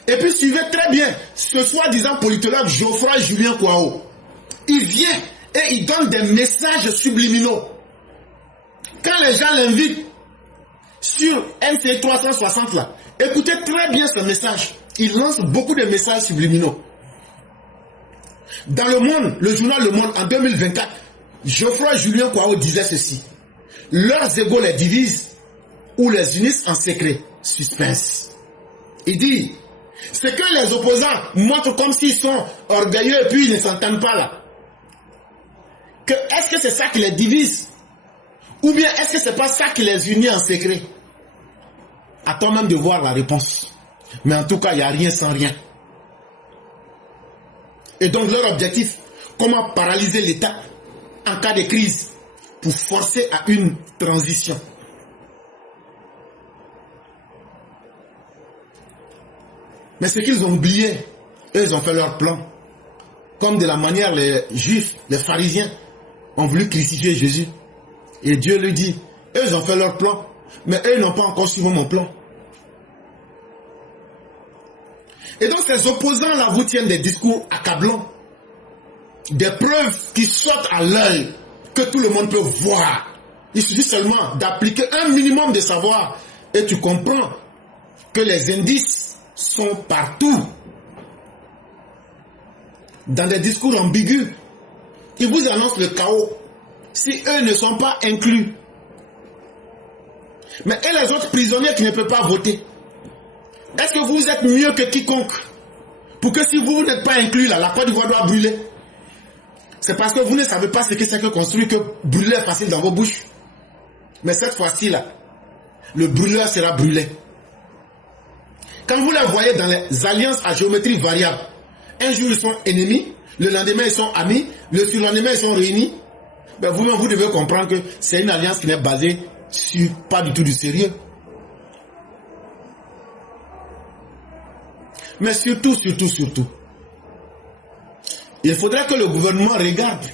Et puis suivez très bien ce soi-disant politologue Geoffroy Julien Kouao. Il vient et il donne des messages subliminaux. Quand les gens l'invitent sur MC 360 là, écoutez très bien ce message. Il lance beaucoup de messages subliminaux. Dans Le Monde, le journal Le Monde en 2024, Geoffroy Julien Kouao disait ceci. Leurs égos les divisent ou les unissent en secret. Suspense. Il dit, c'est que les opposants montrent comme s'ils sont orgueilleux et puis ils ne s'entendent pas là. Est-ce que c'est ça qui les divise? Ou bien est-ce que c'est pas ça qui les unit en secret? Attends même de voir la réponse. Mais en tout cas, il n'y a rien sans rien. Et donc leur objectif, comment paralyser l'État en cas de crise pour forcer à une transition. Mais ce qu'ils ont oublié, eux, ils ont fait leur plan. Comme de la manière les Juifs, les pharisiens, ont voulu crucifier Jésus. Et Dieu lui dit, eux, ils ont fait leur plan, mais eux, ils n'ont pas encore suivi mon plan. Et donc ces opposants-là vous tiennent des discours accablants, des preuves qui sautent à l'œil, que tout le monde peut voir. Il suffit seulement d'appliquer un minimum de savoir et tu comprends que les indices sont partout. Dans des discours ambigus, ils vous annoncent le chaos si eux ne sont pas inclus. Mais et les autres prisonniers qui ne peuvent pas voter, est-ce que vous êtes mieux que quiconque pour que si vous n'êtes pas inclus là, la Côte d'Ivoire doit brûler? C'est parce que vous ne savez pas ce que c'est que construire que brûler est facile dans vos bouches. Mais cette fois-ci là, le brûleur sera brûlé. Quand vous les voyez dans les alliances à géométrie variable, un jour ils sont ennemis, le lendemain ils sont amis, le surlendemain ils sont réunis, ben vous-même vous devez comprendre que c'est une alliance qui n'est basée sur pas du tout du sérieux. Mais surtout, il faudrait que le gouvernement regarde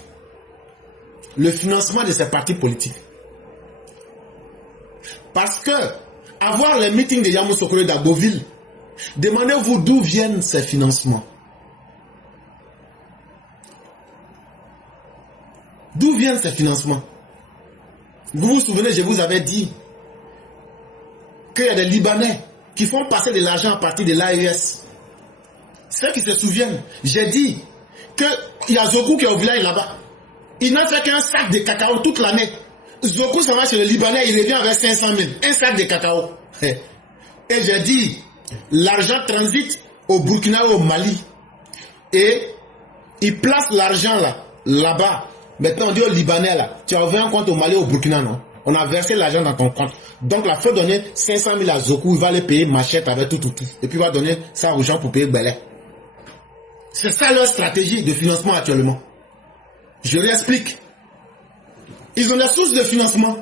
le financement de ces partis politiques. Parce que, avoir les meetings de Yamoussoukro d'Agoville, demandez-vous d'où viennent ces financements. D'où viennent ces financements? Vous vous souvenez, je vous avais dit qu'il y a des Libanais qui font passer de l'argent à partir de l'AES. Ceux qui se souviennent, j'ai dit qu'il y a Zoku qui est au village là-bas. Il n'a fait qu'un sac de cacao toute l'année. Zoku s'en va chez le Libanais, il revient avec 500 000. Un sac de cacao. Et j'ai dit, l'argent transite au Burkina ou au Mali. Et il place l'argent là-bas. Maintenant on dit au Libanais là, tu as ouvert un compte au Mali ou au Burkina, non? On a versé l'argent dans ton compte. Donc la faut donner 500 000 à Zoku, il va les payer machette avec tout. Et puis il va donner ça aux gens pour payer Belé. C'est ça leur stratégie de financement actuellement. Je l'explique. Ils ont des sources de financement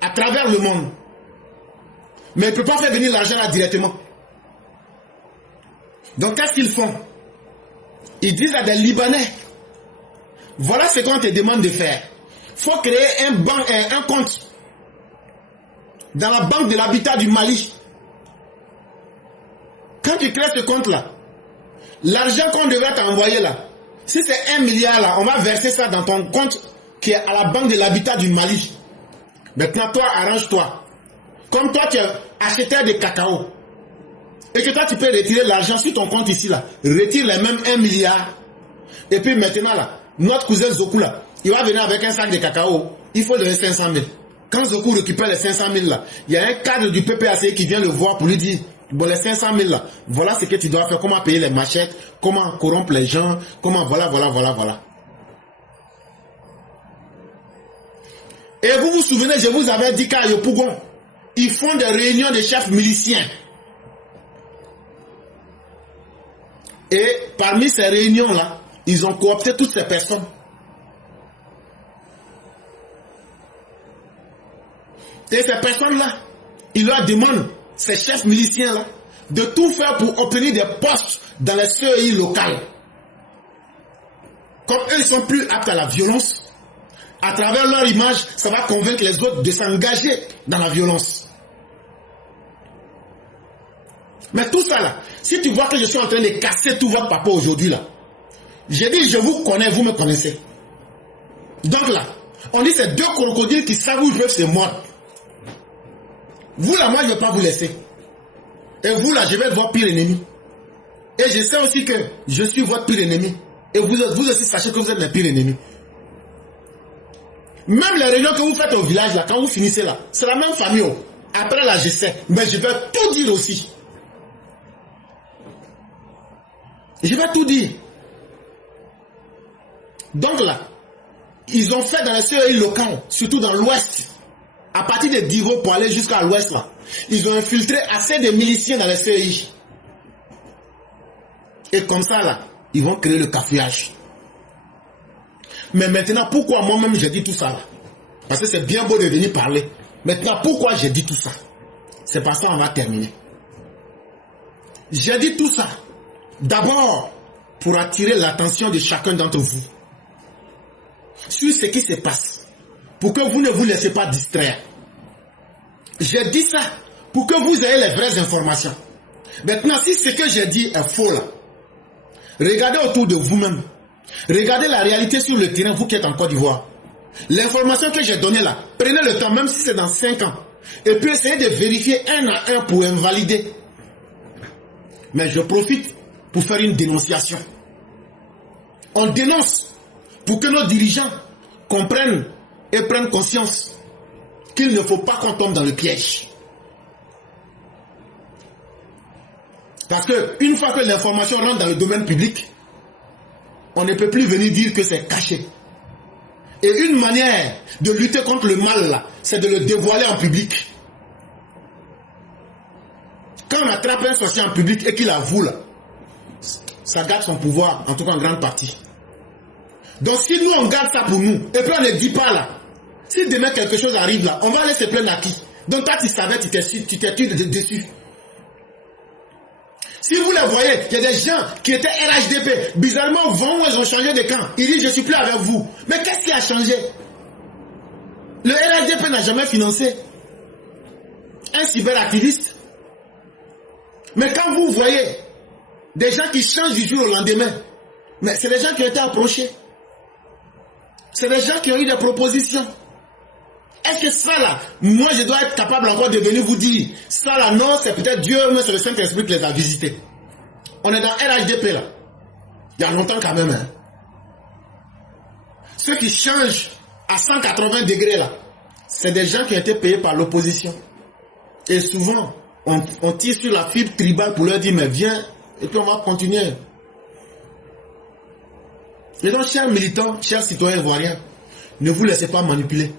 à travers le monde. Mais ils ne peuvent pas faire venir l'argent là directement. Donc qu'est-ce qu'ils font? Ils disent à des Libanais, voilà ce qu'on te demande de faire. Il faut créer un compte dans la banque de l'habitat du Mali. Quand tu crées ce compte là, l'argent qu'on devrait t'envoyer là, si c'est 1 milliard là, on va verser ça dans ton compte qui est à la banque de l'habitat du Mali. Maintenant, toi, arrange-toi. Comme toi, tu es acheteur de cacao. Et que toi, tu peux retirer l'argent sur ton compte ici là. Retire les mêmes 1 milliard. Et puis maintenant là, notre cousin Zoku là, il va venir avec un sac de cacao. Il faut donner 500 000. Quand Zoku récupère les 500 000 là, il y a un cadre du PPAC qui vient le voir pour lui dire, bon, les 500 000 là, voilà ce que tu dois faire, comment payer les machettes, comment corrompre les gens, comment voilà. Et vous vous souvenez, je vous avais dit qu'à Yopougon, ils font des réunions de chefs miliciens. Et parmi ces réunions-là, ils ont coopté toutes ces personnes. Et ces personnes-là, ils leur demandent, ces chefs miliciens-là, de tout faire pour obtenir des postes dans les CEI locales. Comme eux, ils sont plus aptes à la violence, à travers leur image, ça va convaincre les autres de s'engager dans la violence. Mais tout ça là, si tu vois que je suis en train de casser tout votre papa aujourd'hui là, j'ai dit je vous connais, vous me connaissez. Donc là, on dit c'est deux crocodiles qui savent où ils peuvent se mordre. Vous là, moi je ne vais pas vous laisser. Et vous là, je vais être votre pire ennemi. Et je sais aussi que je suis votre pire ennemi. Et vous aussi sachez que vous êtes mes pires ennemis. Même les réunions que vous faites au village là, quand vous finissez là, c'est la même famille. Après là, je sais, mais je vais tout dire aussi. Je vais tout dire. Donc là, ils ont fait dans les CEI locaux, surtout dans l'ouest, à partir de Divo pour aller jusqu'à l'ouest là, ils ont infiltré assez de miliciens dans les CEI. Et comme ça là, ils vont créer le cafouillage. Mais maintenant, pourquoi moi-même j'ai dit tout ça là? Parce que c'est bien beau de venir parler. Maintenant, pourquoi j'ai dit tout ça? C'est parce qu'on va terminer. J'ai dit tout ça d'abord pour attirer l'attention de chacun d'entre vous sur ce qui se passe, pour que vous ne vous laissez pas distraire. J'ai dit ça pour que vous ayez les vraies informations. Maintenant, si ce que j'ai dit est faux là, regardez autour de vous-même. Regardez la réalité sur le terrain, vous qui êtes en Côte d'Ivoire. L'information que j'ai donnée là, prenez le temps, même si c'est dans 5 ans, et puis essayez de vérifier un à un pour invalider. Mais je profite pour faire une dénonciation. On dénonce pour que nos dirigeants comprennent et prennent conscience qu'il ne faut pas qu'on tombe dans le piège. Parce qu'une fois que l'information rentre dans le domaine public, on ne peut plus venir dire que c'est caché. Et une manière de lutter contre le mal, là, c'est de le dévoiler en public. Quand on attrape un sorcier en public et qu'il avoue, là, ça garde son pouvoir, en tout cas en grande partie. Donc si nous, on garde ça pour nous, et puis on ne dit pas là, si demain quelque chose arrive là, on va aller se plaindre à qui? Donc toi, tu savais, tu t'es dessus. Si vous les voyez, il y a des gens qui étaient RHDP, bizarrement, vont, ils ont changé de camp. Ils disent, je ne suis plus avec vous. Mais qu'est-ce qui a changé? Le RHDP n'a jamais financé un cyberactiviste. Mais quand vous voyez des gens qui changent du jour au lendemain, mais c'est des gens qui ont été approchés. C'est des gens qui ont eu des propositions. Est-ce que ça là, moi je dois être capable encore de venir vous dire, ça là non, c'est peut-être Dieu, mais c'est le Saint-Esprit qui les a visités. On est dans RHDP là. Il y a longtemps quand même. Hein. Ceux qui changent à 180 degrés là, c'est des gens qui ont été payés par l'opposition. Et souvent, on tire sur la fibre tribale pour leur dire, mais viens, et puis on va continuer. Et donc, chers militants, chers citoyens ivoiriens, ne vous laissez pas manipuler.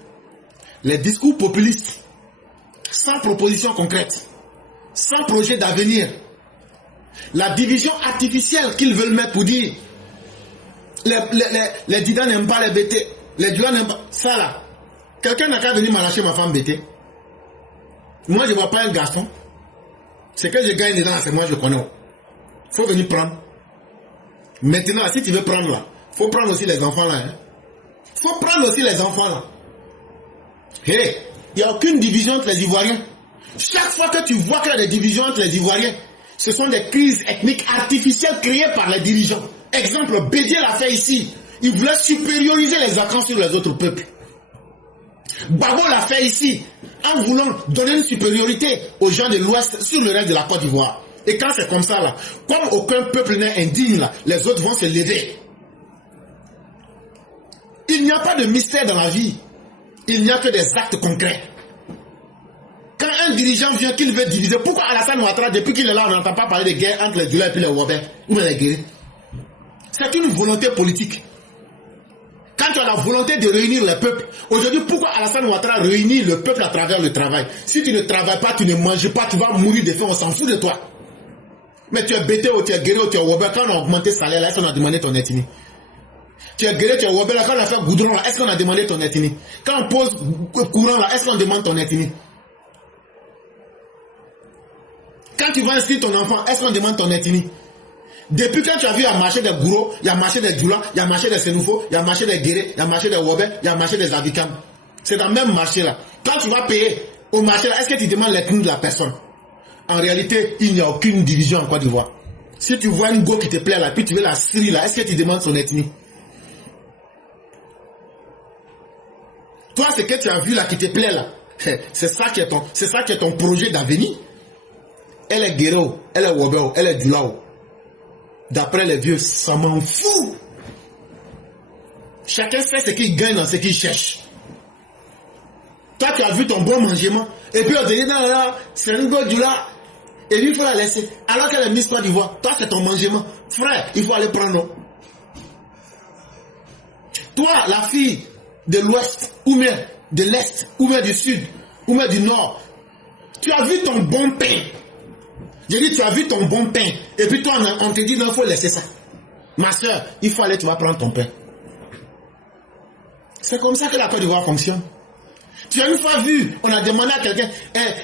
Les discours populistes, sans proposition concrète, sans projet d'avenir, la division artificielle qu'ils veulent mettre pour dire les Dida n'aiment pas les BT, les Dula n'aiment pas ça là. Quelqu'un n'a qu'à venir m'arracher ma femme BT. Moi je ne vois pas un garçon. C'est que je gagne dedans, c'est moi je connais. Il faut venir prendre. Maintenant, si tu veux prendre là, il faut prendre aussi les enfants là. Il faut prendre aussi les enfants là. Hey, il n'y a aucune division entre les Ivoiriens. Chaque fois que tu vois qu'il y a des divisions entre les Ivoiriens, ce sont des crises ethniques artificielles créées par les dirigeants. Exemple, Bédier l'a fait ici. Il voulait supérioriser les Akans sur les autres peuples. Babo l'a fait ici, en voulant donner une supériorité aux gens de l'Ouest sur le reste de la Côte d'Ivoire. Et quand c'est comme ça, là, comme aucun peuple n'est indigne, là, les autres vont se lever. Il n'y a pas de mystère dans la vie. Il n'y a que des actes concrets. Quand un dirigeant vient qu'il veut diviser, pourquoi Alassane Ouattara, depuis qu'il est là, on n'entend pas parler de guerre entre les Dula et puis les Wabé, ou les guerriers? C'est une volonté politique. Quand tu as la volonté de réunir les peuples, aujourd'hui, pourquoi Alassane Ouattara réunit le peuple à travers le travail? Si tu ne travailles pas, tu ne manges pas, tu vas mourir de faim, on s'en fout de toi. Mais tu es bêté ou tu es guerrier ou tu es Wabé, quand on a augmenté le salaire, là, est-ce qu'on a demandé ton ethnie? Tu es guerrier, tu es Wabé, là, quand on a fait goudron, là, est-ce qu'on a demandé ton ethnie? Quand on pose courant, là, est-ce qu'on demande ton ethnie? Quand tu vas inscrire ton enfant, est-ce qu'on demande ton ethnie? Depuis quand tu as vu, il y a marché des Gouro, il y a marché des Djoula, il y a marché des Sénoufo, il y a marché des Guéré, il y a marché des Wobé, il y a marché des Avikam. C'est dans le même marché là. Quand tu vas payer au marché là, est-ce que tu demandes l'ethnie de la personne? En réalité, il n'y a aucune division en Côte d'Ivoire. Si tu vois une go qui te plaît là, puis tu veux la Syrie là, est-ce que tu demandes son ethnie? Toi, ce que tu as vu là qui te plaît là, c'est ça qui est ton projet d'avenir. Elle est Guéro, elle est Wobé, elle est Djoula. D'après les vieux, ça m'en fout. Chacun fait ce qu'il gagne dans ce qu'il cherche. Toi, tu as vu ton bon mangement. Et puis on te dit, non, non, c'est une go du là. Et lui, il faut la laisser. Alors qu'elle est mise Côte d'Ivoire. Toi, c'est ton mangement. Frère, il faut aller prendre. Toi, la fille de l'Ouest, ou bien de l'Est, ou bien du Sud, ou bien du Nord, tu as vu ton bon pain. J'ai dit, tu as vu ton bon pain. Et puis toi, on te dit, non, il faut laisser ça. Ma soeur, il faut aller, tu vas prendre ton pain. C'est comme ça que la Côte d'Ivoire fonctionne. Tu as une fois vu, on a demandé à quelqu'un,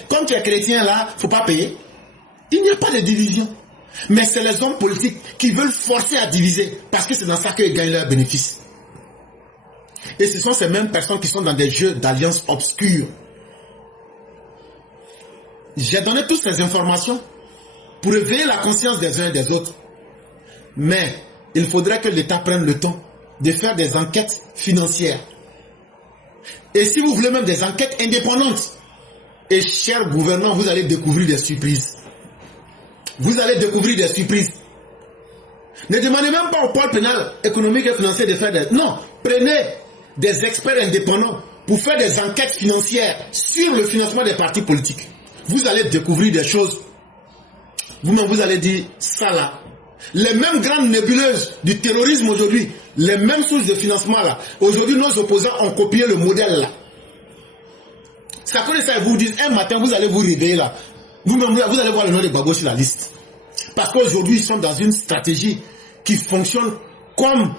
comme tu es chrétien là, il ne faut pas payer. Il n'y a pas de division. Mais c'est les hommes politiques qui veulent forcer à diviser. Parce que c'est dans ça qu'ils gagnent leurs bénéfices. Et ce sont ces mêmes personnes qui sont dans des jeux d'alliances obscures. J'ai donné toutes ces informations pour éveiller la conscience des uns et des autres. Mais il faudrait que l'État prenne le temps de faire des enquêtes financières. Et si vous voulez même des enquêtes indépendantes, et chers gouvernants, vous allez découvrir des surprises. Vous allez découvrir des surprises. Ne demandez même pas au pôle pénal, économique et financier de faire des... Non, prenez des experts indépendants pour faire des enquêtes financières sur le financement des partis politiques. Vous allez découvrir des choses. Vous-même, vous allez dire, ça là. Les mêmes grandes nébuleuses du terrorisme aujourd'hui, les mêmes sources de financement là. Aujourd'hui, nos opposants ont copié le modèle là. C'est à cause de ça, ils vous disent, un matin, vous allez vous réveiller là. Vous-même, vous allez voir le nom de Gbagbo sur la liste. Parce qu'aujourd'hui, ils sont dans une stratégie qui fonctionne comme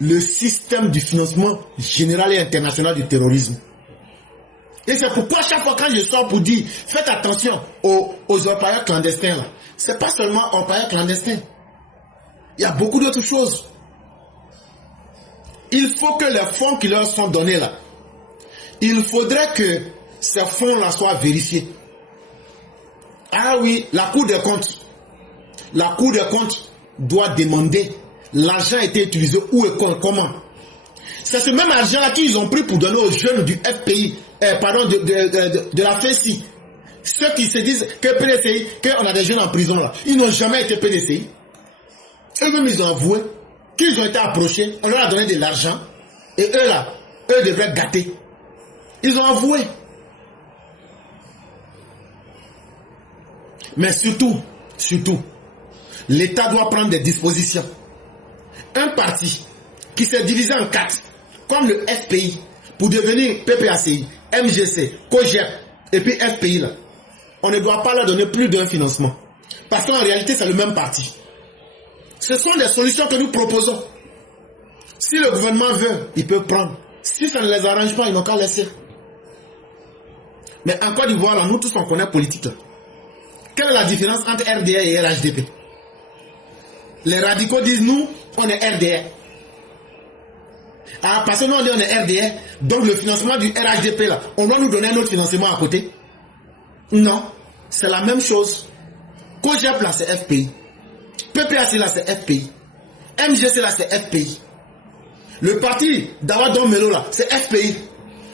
le système du financement général et international du terrorisme. Et c'est pourquoi chaque fois quand je sors pour dire, faites attention aux orpailleurs clandestins là. C'est pas seulement orpailleurs clandestins. Il y a beaucoup d'autres choses. Il faut que les fonds qui leur sont donnés là, il faudrait que ces fonds là soient vérifiés. Ah oui, la Cour des comptes. La Cour des comptes doit demander l'argent a été utilisé où et comment. C'est ce même argent-là qu'ils ont pris pour donner aux jeunes du FPI, de la FECI. Ceux qui se disent que PDCI, qu'on a des jeunes en prison là, ils n'ont jamais été PDCI. Eux-mêmes, ils ont avoué qu'ils ont été approchés, on leur a donné de l'argent, et eux là, eux devraient gâter. Ils ont avoué. Mais surtout, l'État doit prendre des dispositions. Un parti qui s'est divisé en 4, comme le FPI, pour devenir PPACI, MGC, COGEP, et puis FPI là, on ne doit pas leur donner plus d'un financement. Parce qu'en réalité, c'est le même parti. Ce sont des solutions que nous proposons. Si le gouvernement veut, il peut prendre. Si ça ne les arrange pas, ils n'ont qu'à laisser. Mais en Côte d'Ivoire, là, nous tous on connaît politique là. Quelle est la différence entre RDA et RHDP? Les radicaux disent nous, on est RDA. Ah, parce que nous on dit on est RDA, donc le financement du RHDP là, on doit nous donner un autre financement à côté? Non, c'est la même chose. COGEP là c'est FPI. PPAC là c'est FPI. MGC là c'est FPI. Le parti d'Awadon Melo là c'est FPI.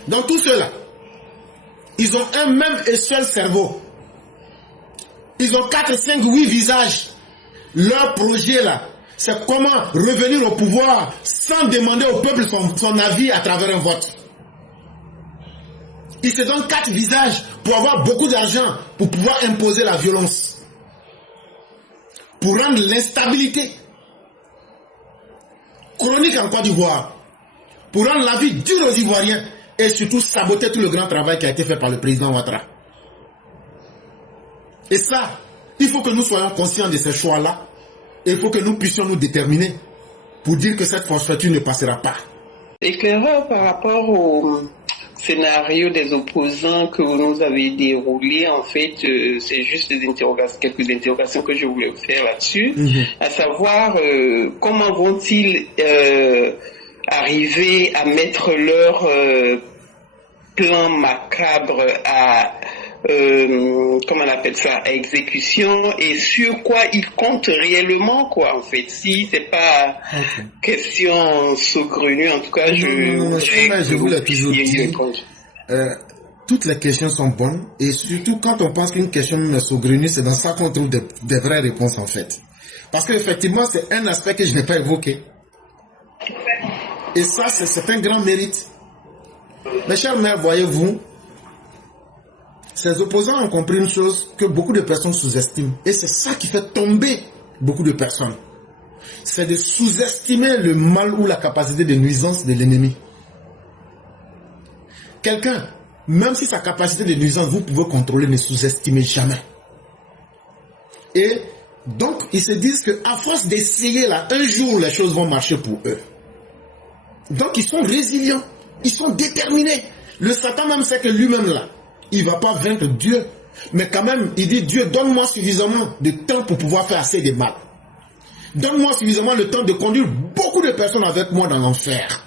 Donc tous ceux là, ils ont un même et seul cerveau. Ils ont 4, 5, 8 visages. Leur projet là, c'est comment revenir au pouvoir sans demander au peuple son avis à travers un vote. Ils se donnent 4 visages pour avoir beaucoup d'argent, pour pouvoir imposer la violence, pour rendre l'instabilité chronique en Côte d'Ivoire, pour rendre la vie dure aux Ivoiriens et surtout saboter tout le grand travail qui a été fait par le président Ouattara. Et ça, il faut que nous soyons conscients de ces choix-là et il faut que nous puissions nous déterminer pour dire que cette forfaiture ne passera pas. Éclaireur par rapport au scénario des opposants que vous nous avez déroulé, en fait, c'est juste quelques interrogations que je voulais vous faire là-dessus, à savoir comment vont-ils arriver à mettre leur plan macabre à comment on appelle ça, à exécution, et sur quoi ils comptent réellement, quoi, en fait. Si c'est pas question saugrenue, en tout cas, je vous l'ai toujours dit. Toutes les questions sont bonnes, et surtout quand on pense qu'une question est saugrenue, c'est dans ça qu'on trouve des vraies réponses, en fait. Parce qu'effectivement, c'est un aspect que je n'ai pas évoqué. Et ça, c'est un grand mérite. Mes chers mères, voyez-vous, ces opposants ont compris une chose que beaucoup de personnes sous-estiment. Et c'est ça qui fait tomber beaucoup de personnes. C'est de sous-estimer le mal ou la capacité de nuisance de l'ennemi. Quelqu'un, même si sa capacité de nuisance, vous pouvez contrôler, ne sous-estimez jamais. Et donc, ils se disent qu'à force d'essayer, là, un jour, les choses vont marcher pour eux. Donc, ils sont résilients. Ils sont déterminés. Le Satan même sait que lui-même, là, il ne va pas vaincre Dieu. Mais quand même, il dit, Dieu, donne-moi suffisamment de temps pour pouvoir faire assez de mal. Donne-moi suffisamment le temps de conduire beaucoup de personnes avec moi dans l'enfer.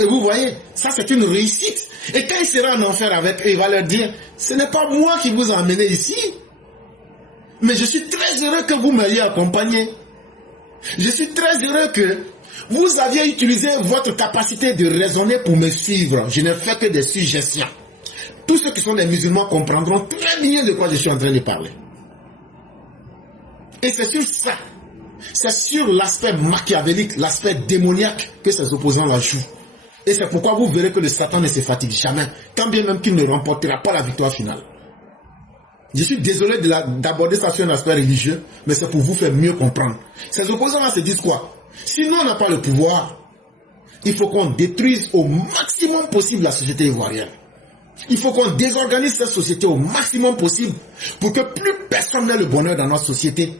Et vous voyez, ça c'est une réussite. Et quand il sera en enfer avec eux, il va leur dire, ce n'est pas moi qui vous ai emmené ici. Mais je suis très heureux que vous m'ayez accompagné. Je suis très heureux que vous aviez utilisé votre capacité de raisonner pour me suivre. Je ne fais que des suggestions. Tous ceux qui sont des musulmans comprendront très bien de quoi je suis en train de parler. Et c'est sur ça, c'est sur l'aspect machiavélique, l'aspect démoniaque que ces opposants la jouent. Et c'est pourquoi vous verrez que le Satan ne se fatigue jamais, tant bien même qu'il ne remportera pas la victoire finale. Je suis désolé d'aborder ça sur un aspect religieux, mais c'est pour vous faire mieux comprendre. Ces opposants-là se disent quoi? Si nous, on n'a pas le pouvoir, il faut qu'on détruise au maximum possible la société ivoirienne. Il faut qu'on désorganise cette société au maximum possible pour que plus personne n'ait le bonheur dans notre société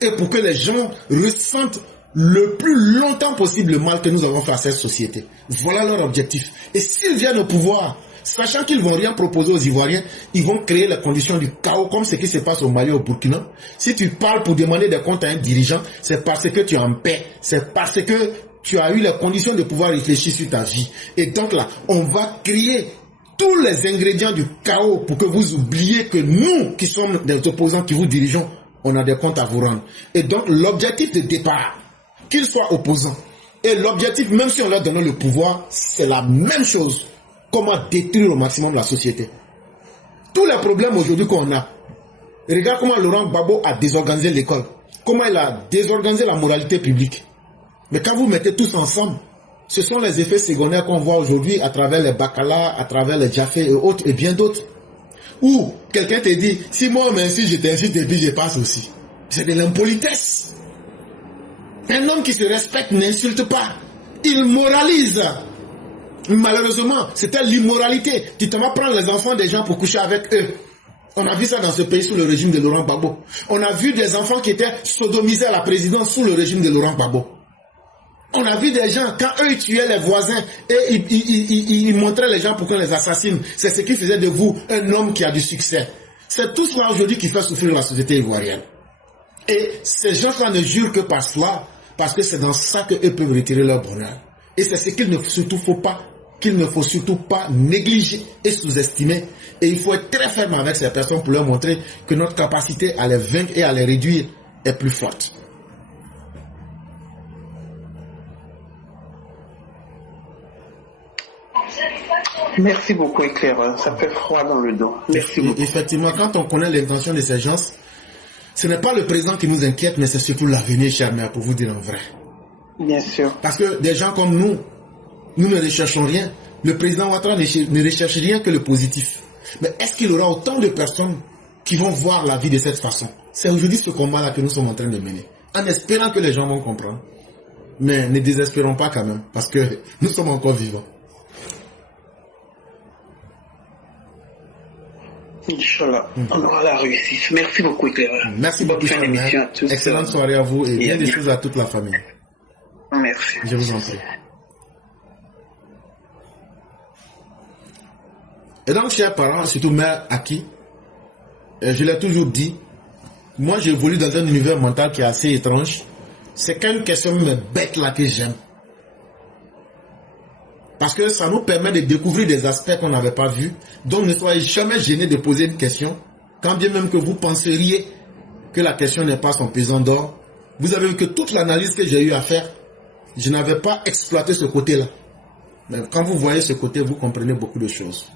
et pour que les gens ressentent le plus longtemps possible le mal que nous avons fait à cette société. Voilà leur objectif. Et s'ils viennent au pouvoir, sachant qu'ils ne vont rien proposer aux Ivoiriens, ils vont créer les conditions du chaos comme ce qui se passe au Mali et au Burkina. Si tu parles pour demander des comptes à un dirigeant, c'est parce que tu es en paix. C'est parce que tu as eu les conditions de pouvoir réfléchir sur ta vie. Et donc là, on va créer tous les ingrédients du chaos pour que vous oubliez que nous, qui sommes des opposants qui vous dirigeons, on a des comptes à vous rendre. Et donc, l'objectif de départ, qu'ils soient opposants Et l'objectif, même si on leur donne le pouvoir, c'est la même chose. Comment détruire au maximum la société. Tous les problèmes aujourd'hui qu'on a, regarde comment Laurent Gbagbo a désorganisé l'école. Comment il a désorganisé la moralité publique. Mais quand vous mettez tous ensemble, ce sont les effets secondaires qu'on voit aujourd'hui à travers les Bacala, à travers les Jafé et autres, et bien d'autres. Ou quelqu'un te dit, si moi m'insulte, je t'insulte et puis je passe aussi. C'est de l'impolitesse. Un homme qui se respecte n'insulte pas. Il moralise. Malheureusement, c'était l'immoralité. Tu t'en vas prendre les enfants des gens pour coucher avec eux. On a vu ça dans ce pays sous le régime de Laurent Gbagbo. On a vu des enfants qui étaient sodomisés à la présidence sous le régime de Laurent Gbagbo. On a vu des gens, quand eux ils tuaient les voisins et ils montraient les gens pour qu'on les assassine. C'est ce qui faisait de vous un homme qui a du succès. C'est tout cela aujourd'hui qui fait souffrir la société ivoirienne. Et ces gens-là ne jurent que par cela, parce que c'est dans ça qu'eux peuvent retirer leur bonheur. Et c'est ce qu'il ne faut surtout pas négliger et sous-estimer. Et il faut être très ferme avec ces personnes pour leur montrer que notre capacité à les vaincre et à les réduire est plus forte. Merci beaucoup, éclaireur. Ça fait froid dans le dos. Merci beaucoup. Effectivement, quand on connaît l'intention de ces gens, ce n'est pas le présent qui nous inquiète, mais c'est surtout l'avenir, chère mère, pour vous dire en vrai. Bien sûr. Parce que des gens comme nous ne recherchons rien. Le président Ouattara ne recherche rien que le positif. Mais est-ce qu'il y aura autant de personnes qui vont voir la vie de cette façon? C'est aujourd'hui ce combat-là que nous sommes en train de mener. En espérant que les gens vont comprendre. Mais ne désespérons pas quand même, parce que nous sommes encore vivants. Inch'Allah, on aura la réussite. Merci beaucoup, éclaireur. Merci beaucoup, fin d'émission à tous. Excellente soirée à vous et bien des choses à toute la famille. Merci. Je vous en prie. Et donc, chers parents, surtout mère Aki, je l'ai toujours dit, moi j'évolue dans un univers mental qui est assez étrange. C'est quand une question me bête là que j'aime. Parce que ça nous permet de découvrir des aspects qu'on n'avait pas vus. Donc ne soyez jamais gênés de poser une question. Quand bien même que vous penseriez que la question n'est pas son pesant d'or. Vous avez vu que toute l'analyse que j'ai eu à faire, je n'avais pas exploité ce côté-là. Mais quand vous voyez ce côté, vous comprenez beaucoup de choses.